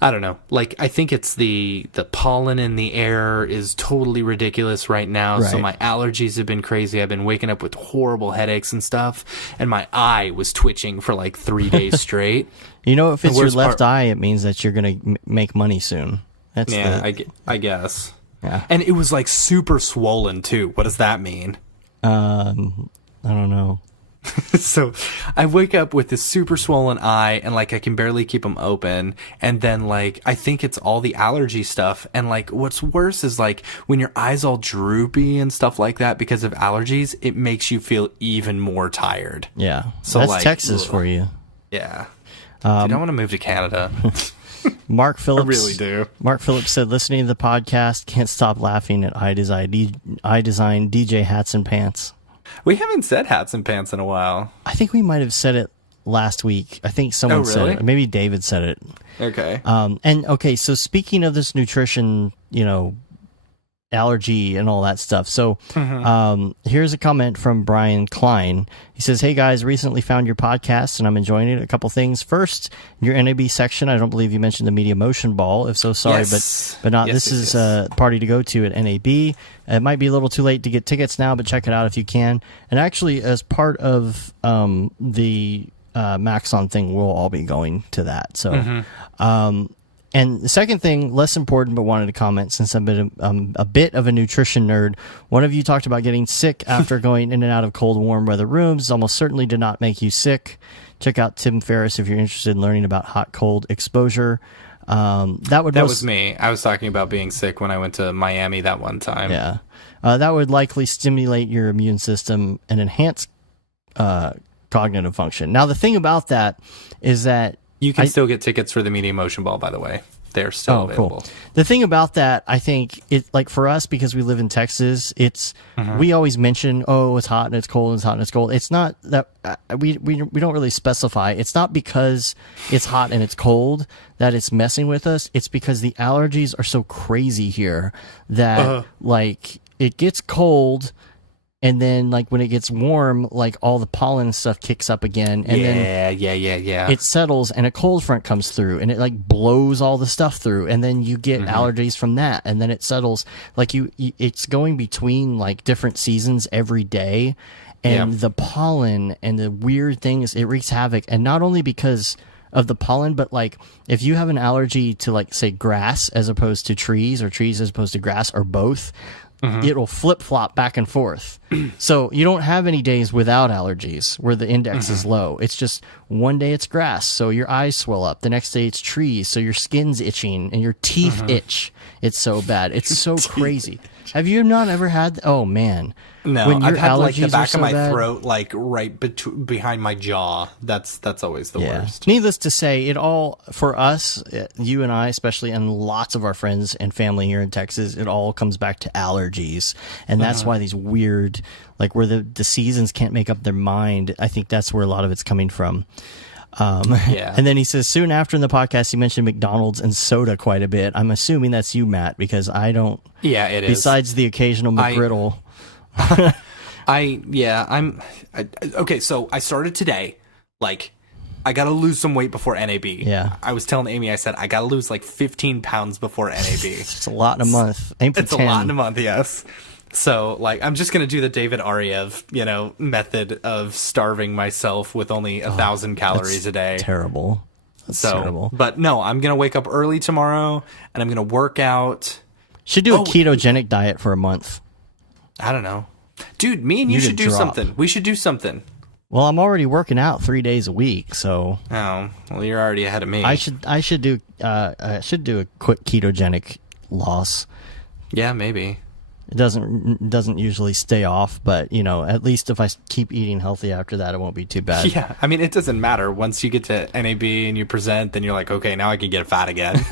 I don't know. Like I think it's the pollen in the air is totally ridiculous right now. Right. So my allergies have been crazy. I've been waking up with horrible headaches and stuff, and my eye was twitching for like 3 days straight. If it's your left eye, it means that you're gonna make money soon. That's I guess. Yeah. And it was like super swollen too. What does that mean? I don't know. So I wake up with this super swollen eye and like I can barely keep them open, and then like I think it's all the allergy stuff, and like what's worse is like when your eyes all droopy and stuff like that because of allergies, it makes you feel even more tired. Yeah. So that's like, Texas for you. Yeah. Dude, I want to move to Canada. Mark Phillips. I really do. Mark Phillips said, listening to the podcast, can't stop laughing at I design DJ hats and pants. We haven't said hats and pants in a while. I think we might have said it last week. I think someone said it. Maybe David said it. Okay. So speaking of this nutrition, allergy and all that stuff. So here's a comment from Brian Klein. He says, hey guys, recently found your podcast and I'm enjoying it. A couple things. First, your NAB section, I don't believe you mentioned the Media Motion Ball. If so, sorry, but not. This is a party to go to at NAB. It might be a little too late to get tickets now, but check it out if you can. And actually, as part of the Maxon thing, we'll all be going to that. So, and the second thing, less important, but wanted to comment since I've been a bit of a nutrition nerd. One of you talked about getting sick after going in and out of cold, warm weather rooms. Almost certainly did not make you sick. Check out Tim Ferriss if you're interested in learning about hot, cold exposure. That was me. I was talking about being sick when I went to Miami that one time. Yeah. That would likely stimulate your immune system and enhance cognitive function. Now, the thing about that is that you can still get tickets for the Media Motion Ball, by the way. they're still available. Cool. The thing about that, I think, it like for us, because we live in Texas, it's we always mention, oh, it's hot and it's cold and it's hot and it's cold. It's not that we don't really specify. It's not because it's hot and it's cold that it's messing with us. It's because the allergies are so crazy here that like it gets cold. And then, like, when it gets warm, like, all the pollen and stuff kicks up again. And then it settles, and a cold front comes through, and it, like, blows all the stuff through. And then you get allergies from that, and then it settles. Like, it's going between, like, different seasons every day. And the pollen and the weird things, it wreaks havoc. And not only because of the pollen, but, like, if you have an allergy to, like, say, grass as opposed to trees, or trees as opposed to grass, or both, it'll flip-flop back and forth. So you don't have any days without allergies where the index is low. It's just one day it's grass, so your eyes swell up. The next day it's trees, so your skin's itching and your teeth itch. It's so bad. It's so crazy. Have you not ever had... Oh, man. No, when your I've had like the allergies back so of my bad- throat, like right behind my jaw. That's always the worst. Needless to say, it all, for us, you and I especially, and lots of our friends and family here in Texas, it all comes back to allergies. And that's why these weird, like where the seasons can't make up their mind, I think that's where a lot of it's coming from. And then he says, soon after in the podcast, he mentioned McDonald's and soda quite a bit. I'm assuming that's you, Matt, because I don't. Yeah, it is. Besides the occasional McGriddle. Okay, so I started today. Like, I got to lose some weight before NAB. Yeah. I was telling Amy, I said, I got to lose like 15 pounds before NAB. It's a lot in a month. Aim for It's 10. a lot in a month, yes. So, like, I'm just going to do the David Ariev, method of starving myself with only 1,000 calories a day. Terrible. That's terrible. But no, I'm going to wake up early tomorrow, and I'm going to work out. Should do a ketogenic diet for a month. I don't know. Dude, me and you should do something. We should do something. Well, I'm already working out 3 days a week, so Oh, well, you're already ahead of me. I should do a quick ketogenic loss. Yeah, maybe. It doesn't usually stay off, but at least if I keep eating healthy after that, it won't be too bad. Yeah, I mean, it doesn't matter. Once you get to NAB and you present, then you're like, okay, now I can get fat again.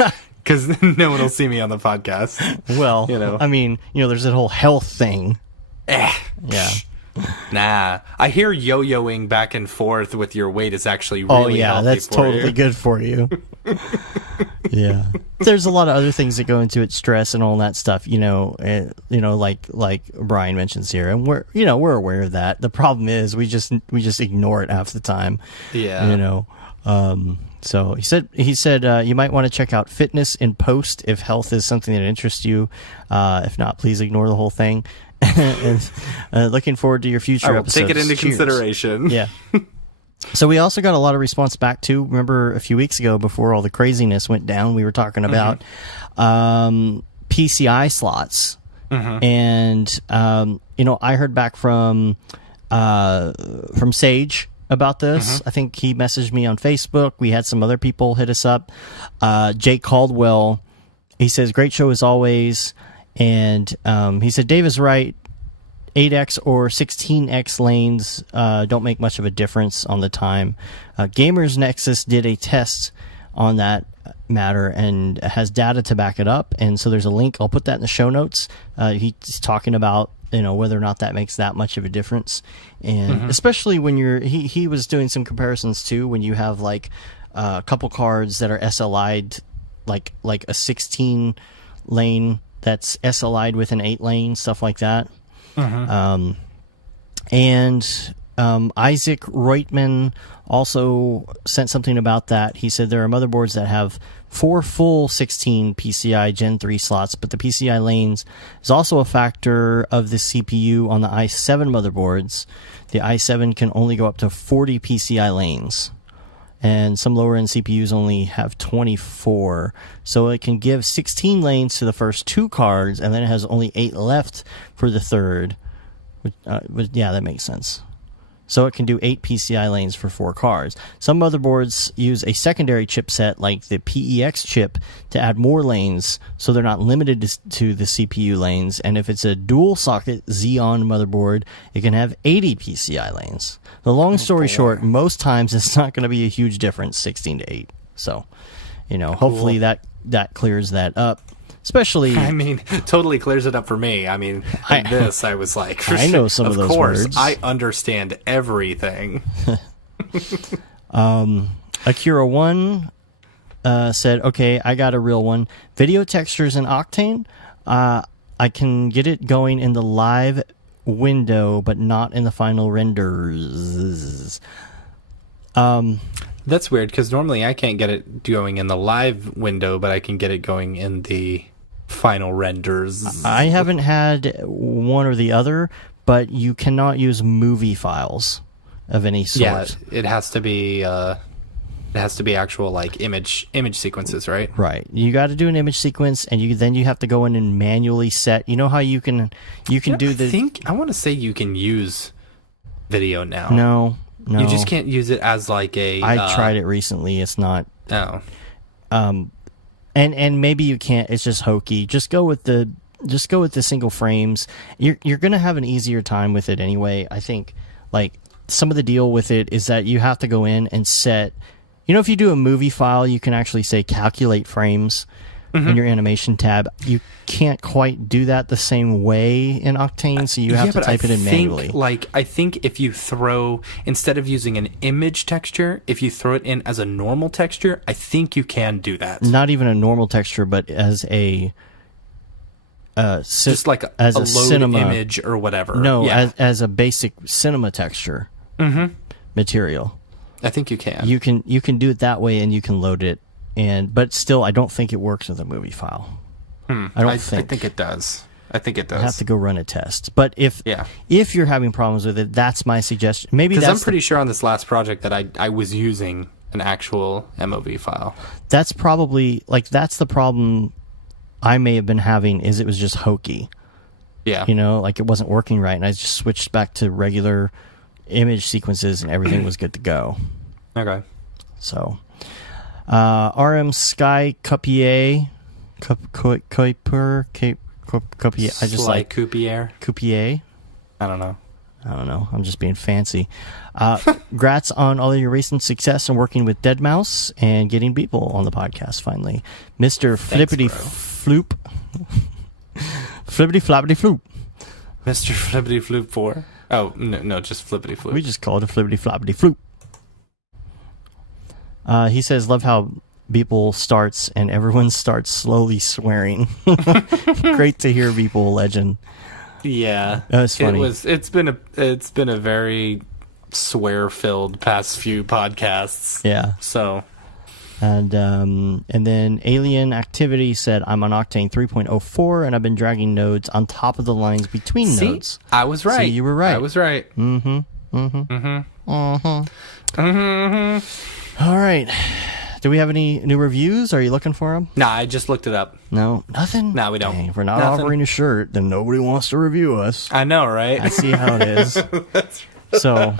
Because no one will see me on the podcast. Well, I mean, there's that whole health thing. Yeah. Nah. I hear yo-yoing back and forth with your weight is actually really healthy that's for totally you. good for you. Yeah. There's a lot of other things that go into it, stress and all that stuff, like Brian mentions here. And we're aware of that. The problem is we just ignore it half the time. Yeah. So he said you might want to check out Fitness in Post if health is something that interests you. If not, please ignore the whole thing. And looking forward to your future I will episodes. take it into Cheers. consideration. Yeah. So we also got a lot of response back too. Remember a few weeks ago, before all the craziness went down, we were talking about PCI slots, and I heard back from Sage about this. I think he messaged me on Facebook. We had some other people hit us up. Jake Caldwell, he says, "Great show as always," and he said, "Dave is right. 8x or 16x lanes don't make much of a difference on the time." Gamers Nexus did a test on that matter and has data to back it up, and so there's a link. I'll put that in the show notes. He's talking about whether or not that makes that much of a difference, and especially when he was doing some comparisons too when you have like a couple cards that are SLI'd, like a 16 lane that's SLI'd with an 8 lane, stuff like that. Isaac Reutman also sent something about that. He said there are motherboards that have 4 full 16 PCI Gen 3 slots, but the PCI lanes is also a factor of the CPU on the i7 motherboards. The i7 can only go up to 40 PCI lanes, and some lower-end CPUs only have 24. So it can give 16 lanes to the first 2 cards, and then it has only 8 left for the third. Yeah, that makes sense. So it can do 8 PCI lanes for 4 cards. Some motherboards use a secondary chipset like the PEX chip to add more lanes, so they're not limited to the CPU lanes. And if it's a dual-socket Xeon motherboard, it can have 80 PCI lanes. The long story short, most times it's not going to be a huge difference, 16 to 8. So, hopefully that clears that up. Especially, I mean, totally clears it up for me. I mean, I was like, I know some of those course, words. I understand everything. Akira 1 said, okay, I got a real one. Video textures in Octane. I can get it going in the live window, but not in the final renders. That's weird, because normally I can't get it going in the live window, but I can get it going in the final renders. I haven't had one or the other, but you cannot use movie files of any sort. Yeah, it has to be actual like image sequences, right? Right. You got to do an image sequence, and you have to go in and manually set. You know how you can do the. I want to say you can use video now. No. You just can't use it as like a. I tried it recently. It's not. Oh. And maybe you can't. It's just hokey. Just go with the single frames. You're gonna have an easier time with it anyway. I think like some of the deal with it is that you have to go in and set. If you do a movie file, you can actually say calculate frames in your animation tab. You can't quite do that the same way in Octane, so you have to type it in manually. I think if you throw, instead of using an image texture, if you throw it in as a normal texture, I think you can do that. Not even a normal texture, but as a just like as a a load cinema image or whatever. No, yeah. as a basic cinema texture material. I think you can. You can do it that way, and you can load it. But still, I don't think it works with a movie file. I think it does. I think it does. I have to go run a test. But if you're having problems with it, that's my suggestion. Maybe because I'm pretty sure on this last project that I was using an actual MOV file. That's probably that's the problem I may have been having. Is it was just hokey. Yeah. Like it wasn't working right, and I just switched back to regular image sequences, and everything was good to go. Okay. So, RM Sky Coupier, Coupier. I just like Coupier. I don't know. I'm just being fancy. Grats on all of your recent success and working with Deadmau5 and getting people on the podcast finally. Mr. Flippity Floop. Flippity Floppity Floop. Mr. Flippity Floop 4. Oh, no, just Flippity Floop. We just called it Flippity Floppity Floop. He says, love how Beeple starts and everyone starts slowly swearing. Great to hear Beeple legend. Yeah. That's funny. It's been a very swear-filled past few podcasts. Yeah. So. And then Alien Activity said, I'm on Octane 3.04 and I've been dragging nodes on top of the lines between nodes. I was right. See, you were right. I was right. All right. Do we have any new reviews? Are you looking for them? Nah, I just looked it up. No, nothing? No, we don't. Dang, if we're not offering a shirt, then nobody wants to review us. I know, right? I see how it is. So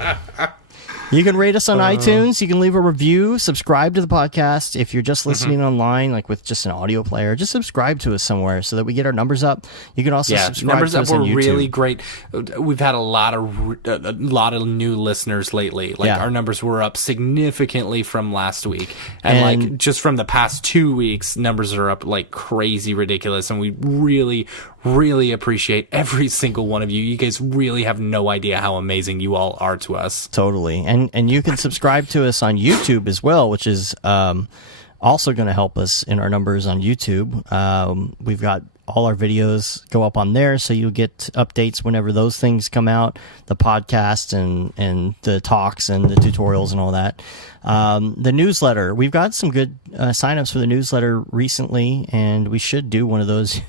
you can rate us on iTunes. You can leave a review. Subscribe to the podcast. If you're just listening online, like with just an audio player, just subscribe to us somewhere so that we get our numbers up. You can also subscribe numbers to up us on were YouTube. really great. We've had a lot of new listeners lately. Our numbers were up significantly from last week, and like just from the past 2 weeks, numbers are up like crazy, ridiculous, and we really appreciate every single one of you. You guys really have no idea how amazing you all are to us. Totally. And you can subscribe to us on YouTube as well, which is also going to help us in our numbers on YouTube. We've got all our videos go up on there, so you'll get updates whenever those things come out, the podcast and the talks and the tutorials and all that. The newsletter, we've got some good signups for the newsletter recently, and we should do one of those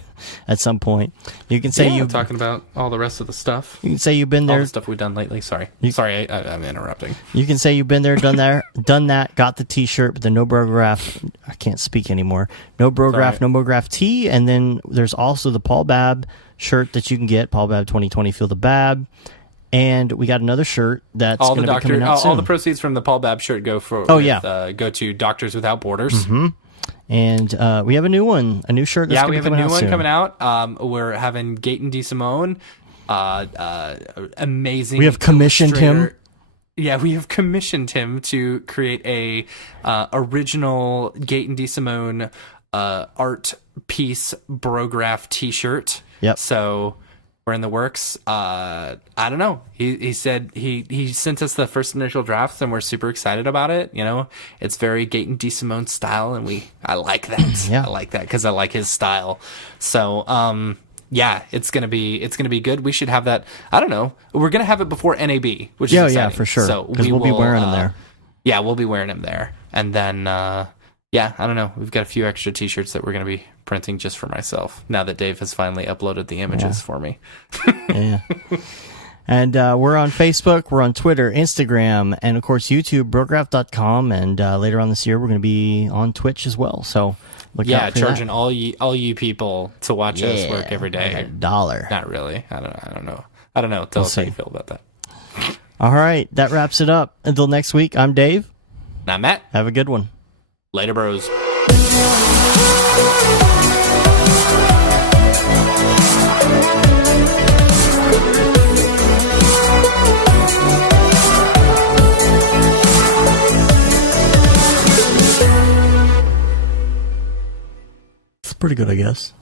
at some point. You can say you're talking about all the rest of the stuff. You can say you've been there. All the stuff we've done lately. Sorry, I'm interrupting. You can say you've been there, done that, got the T-shirt, but the no Brograph. I can't speak anymore. No Brograph, no Brograph T, and then there's also the Paul Babb shirt that you can get. Paul Babb 2020, Feel the Bab. And we got another shirt that's going to be coming out soon. All the proceeds from the Paul Babb shirt go to Doctors Without Borders. Mm-hmm. And we have a new one, a new shirt that's going to be coming out soon. We have a new one coming out. We're having Gaten DeSimone, amazing. We have commissioned him. we have commissioned him to create a original Gate and DeSimone art piece Brograph t-shirt. Yep. So we're in the works. I don't know. He said he sent us the first initial drafts, and we're super excited about it. You know, it's very Gate and DeSimone style, and I like that. Yeah. I like that because I like his style. So yeah, it's gonna be good. We should have that. I don't know. We're gonna have it before NAB, which is exciting. Yeah, for sure. So because we'll be wearing them there. Yeah, we'll be wearing him there, and then yeah, I don't know. We've got a few extra T-shirts that we're gonna be printing just for myself now that Dave has finally uploaded the images for me. Yeah. And we're on Facebook, we're on Twitter, Instagram, and of course YouTube, Brograph.com, and later on this year we're going to be on Twitch as well. So look out for charging that. all you people to watch us work every day. Like $1. Not really. I don't know. Tell us how you feel about that. All right, that wraps it up. Until next week, I'm Dave. And I'm Matt. Have a good one. Later, bros. It's pretty good, I guess.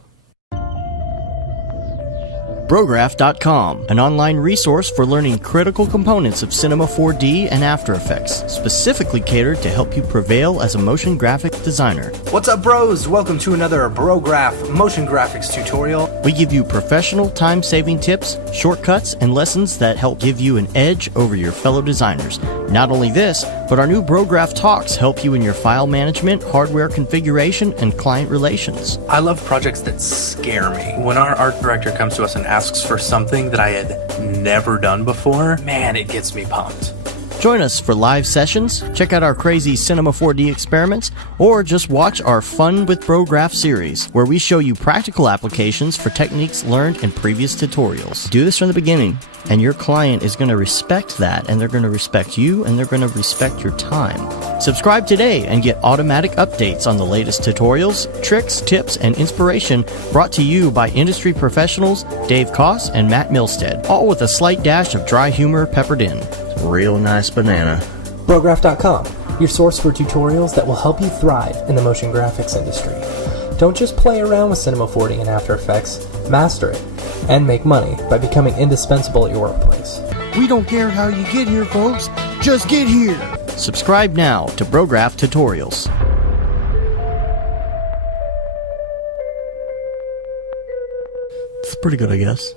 Brograph.com, an online resource for learning critical components of Cinema 4D and After Effects, specifically catered to help you prevail as a motion graphic designer. What's up, bros? Welcome to another Brograph motion graphics tutorial. We give you professional time-saving tips, shortcuts, and lessons that help give you an edge over your fellow designers. Not only this, but our new Brograph Talks help you in your file management, hardware configuration, and client relations. I love projects that scare me. When our art director comes to us and asks for something that I had never done before, man, it gets me pumped. Join us for live sessions, check out our crazy Cinema 4D experiments, or just watch our Fun with Brograph series, where we show you practical applications for techniques learned in previous tutorials. Do this from the beginning, and your client is going to respect that, and they're going to respect you, and they're going to respect your time. Subscribe today and get automatic updates on the latest tutorials, tricks, tips, and inspiration brought to you by industry professionals Dave Koss and Matt Milstead, all with a slight dash of dry humor peppered in. Real nice banana. Brograph.com, your source for tutorials that will help you thrive in the motion graphics industry. Don't just play around with Cinema 4D and After Effects, master it, and make money by becoming indispensable at your workplace. We don't care how you get here, folks. Just get here. Subscribe now to Brograph Tutorials. It's pretty good, I guess.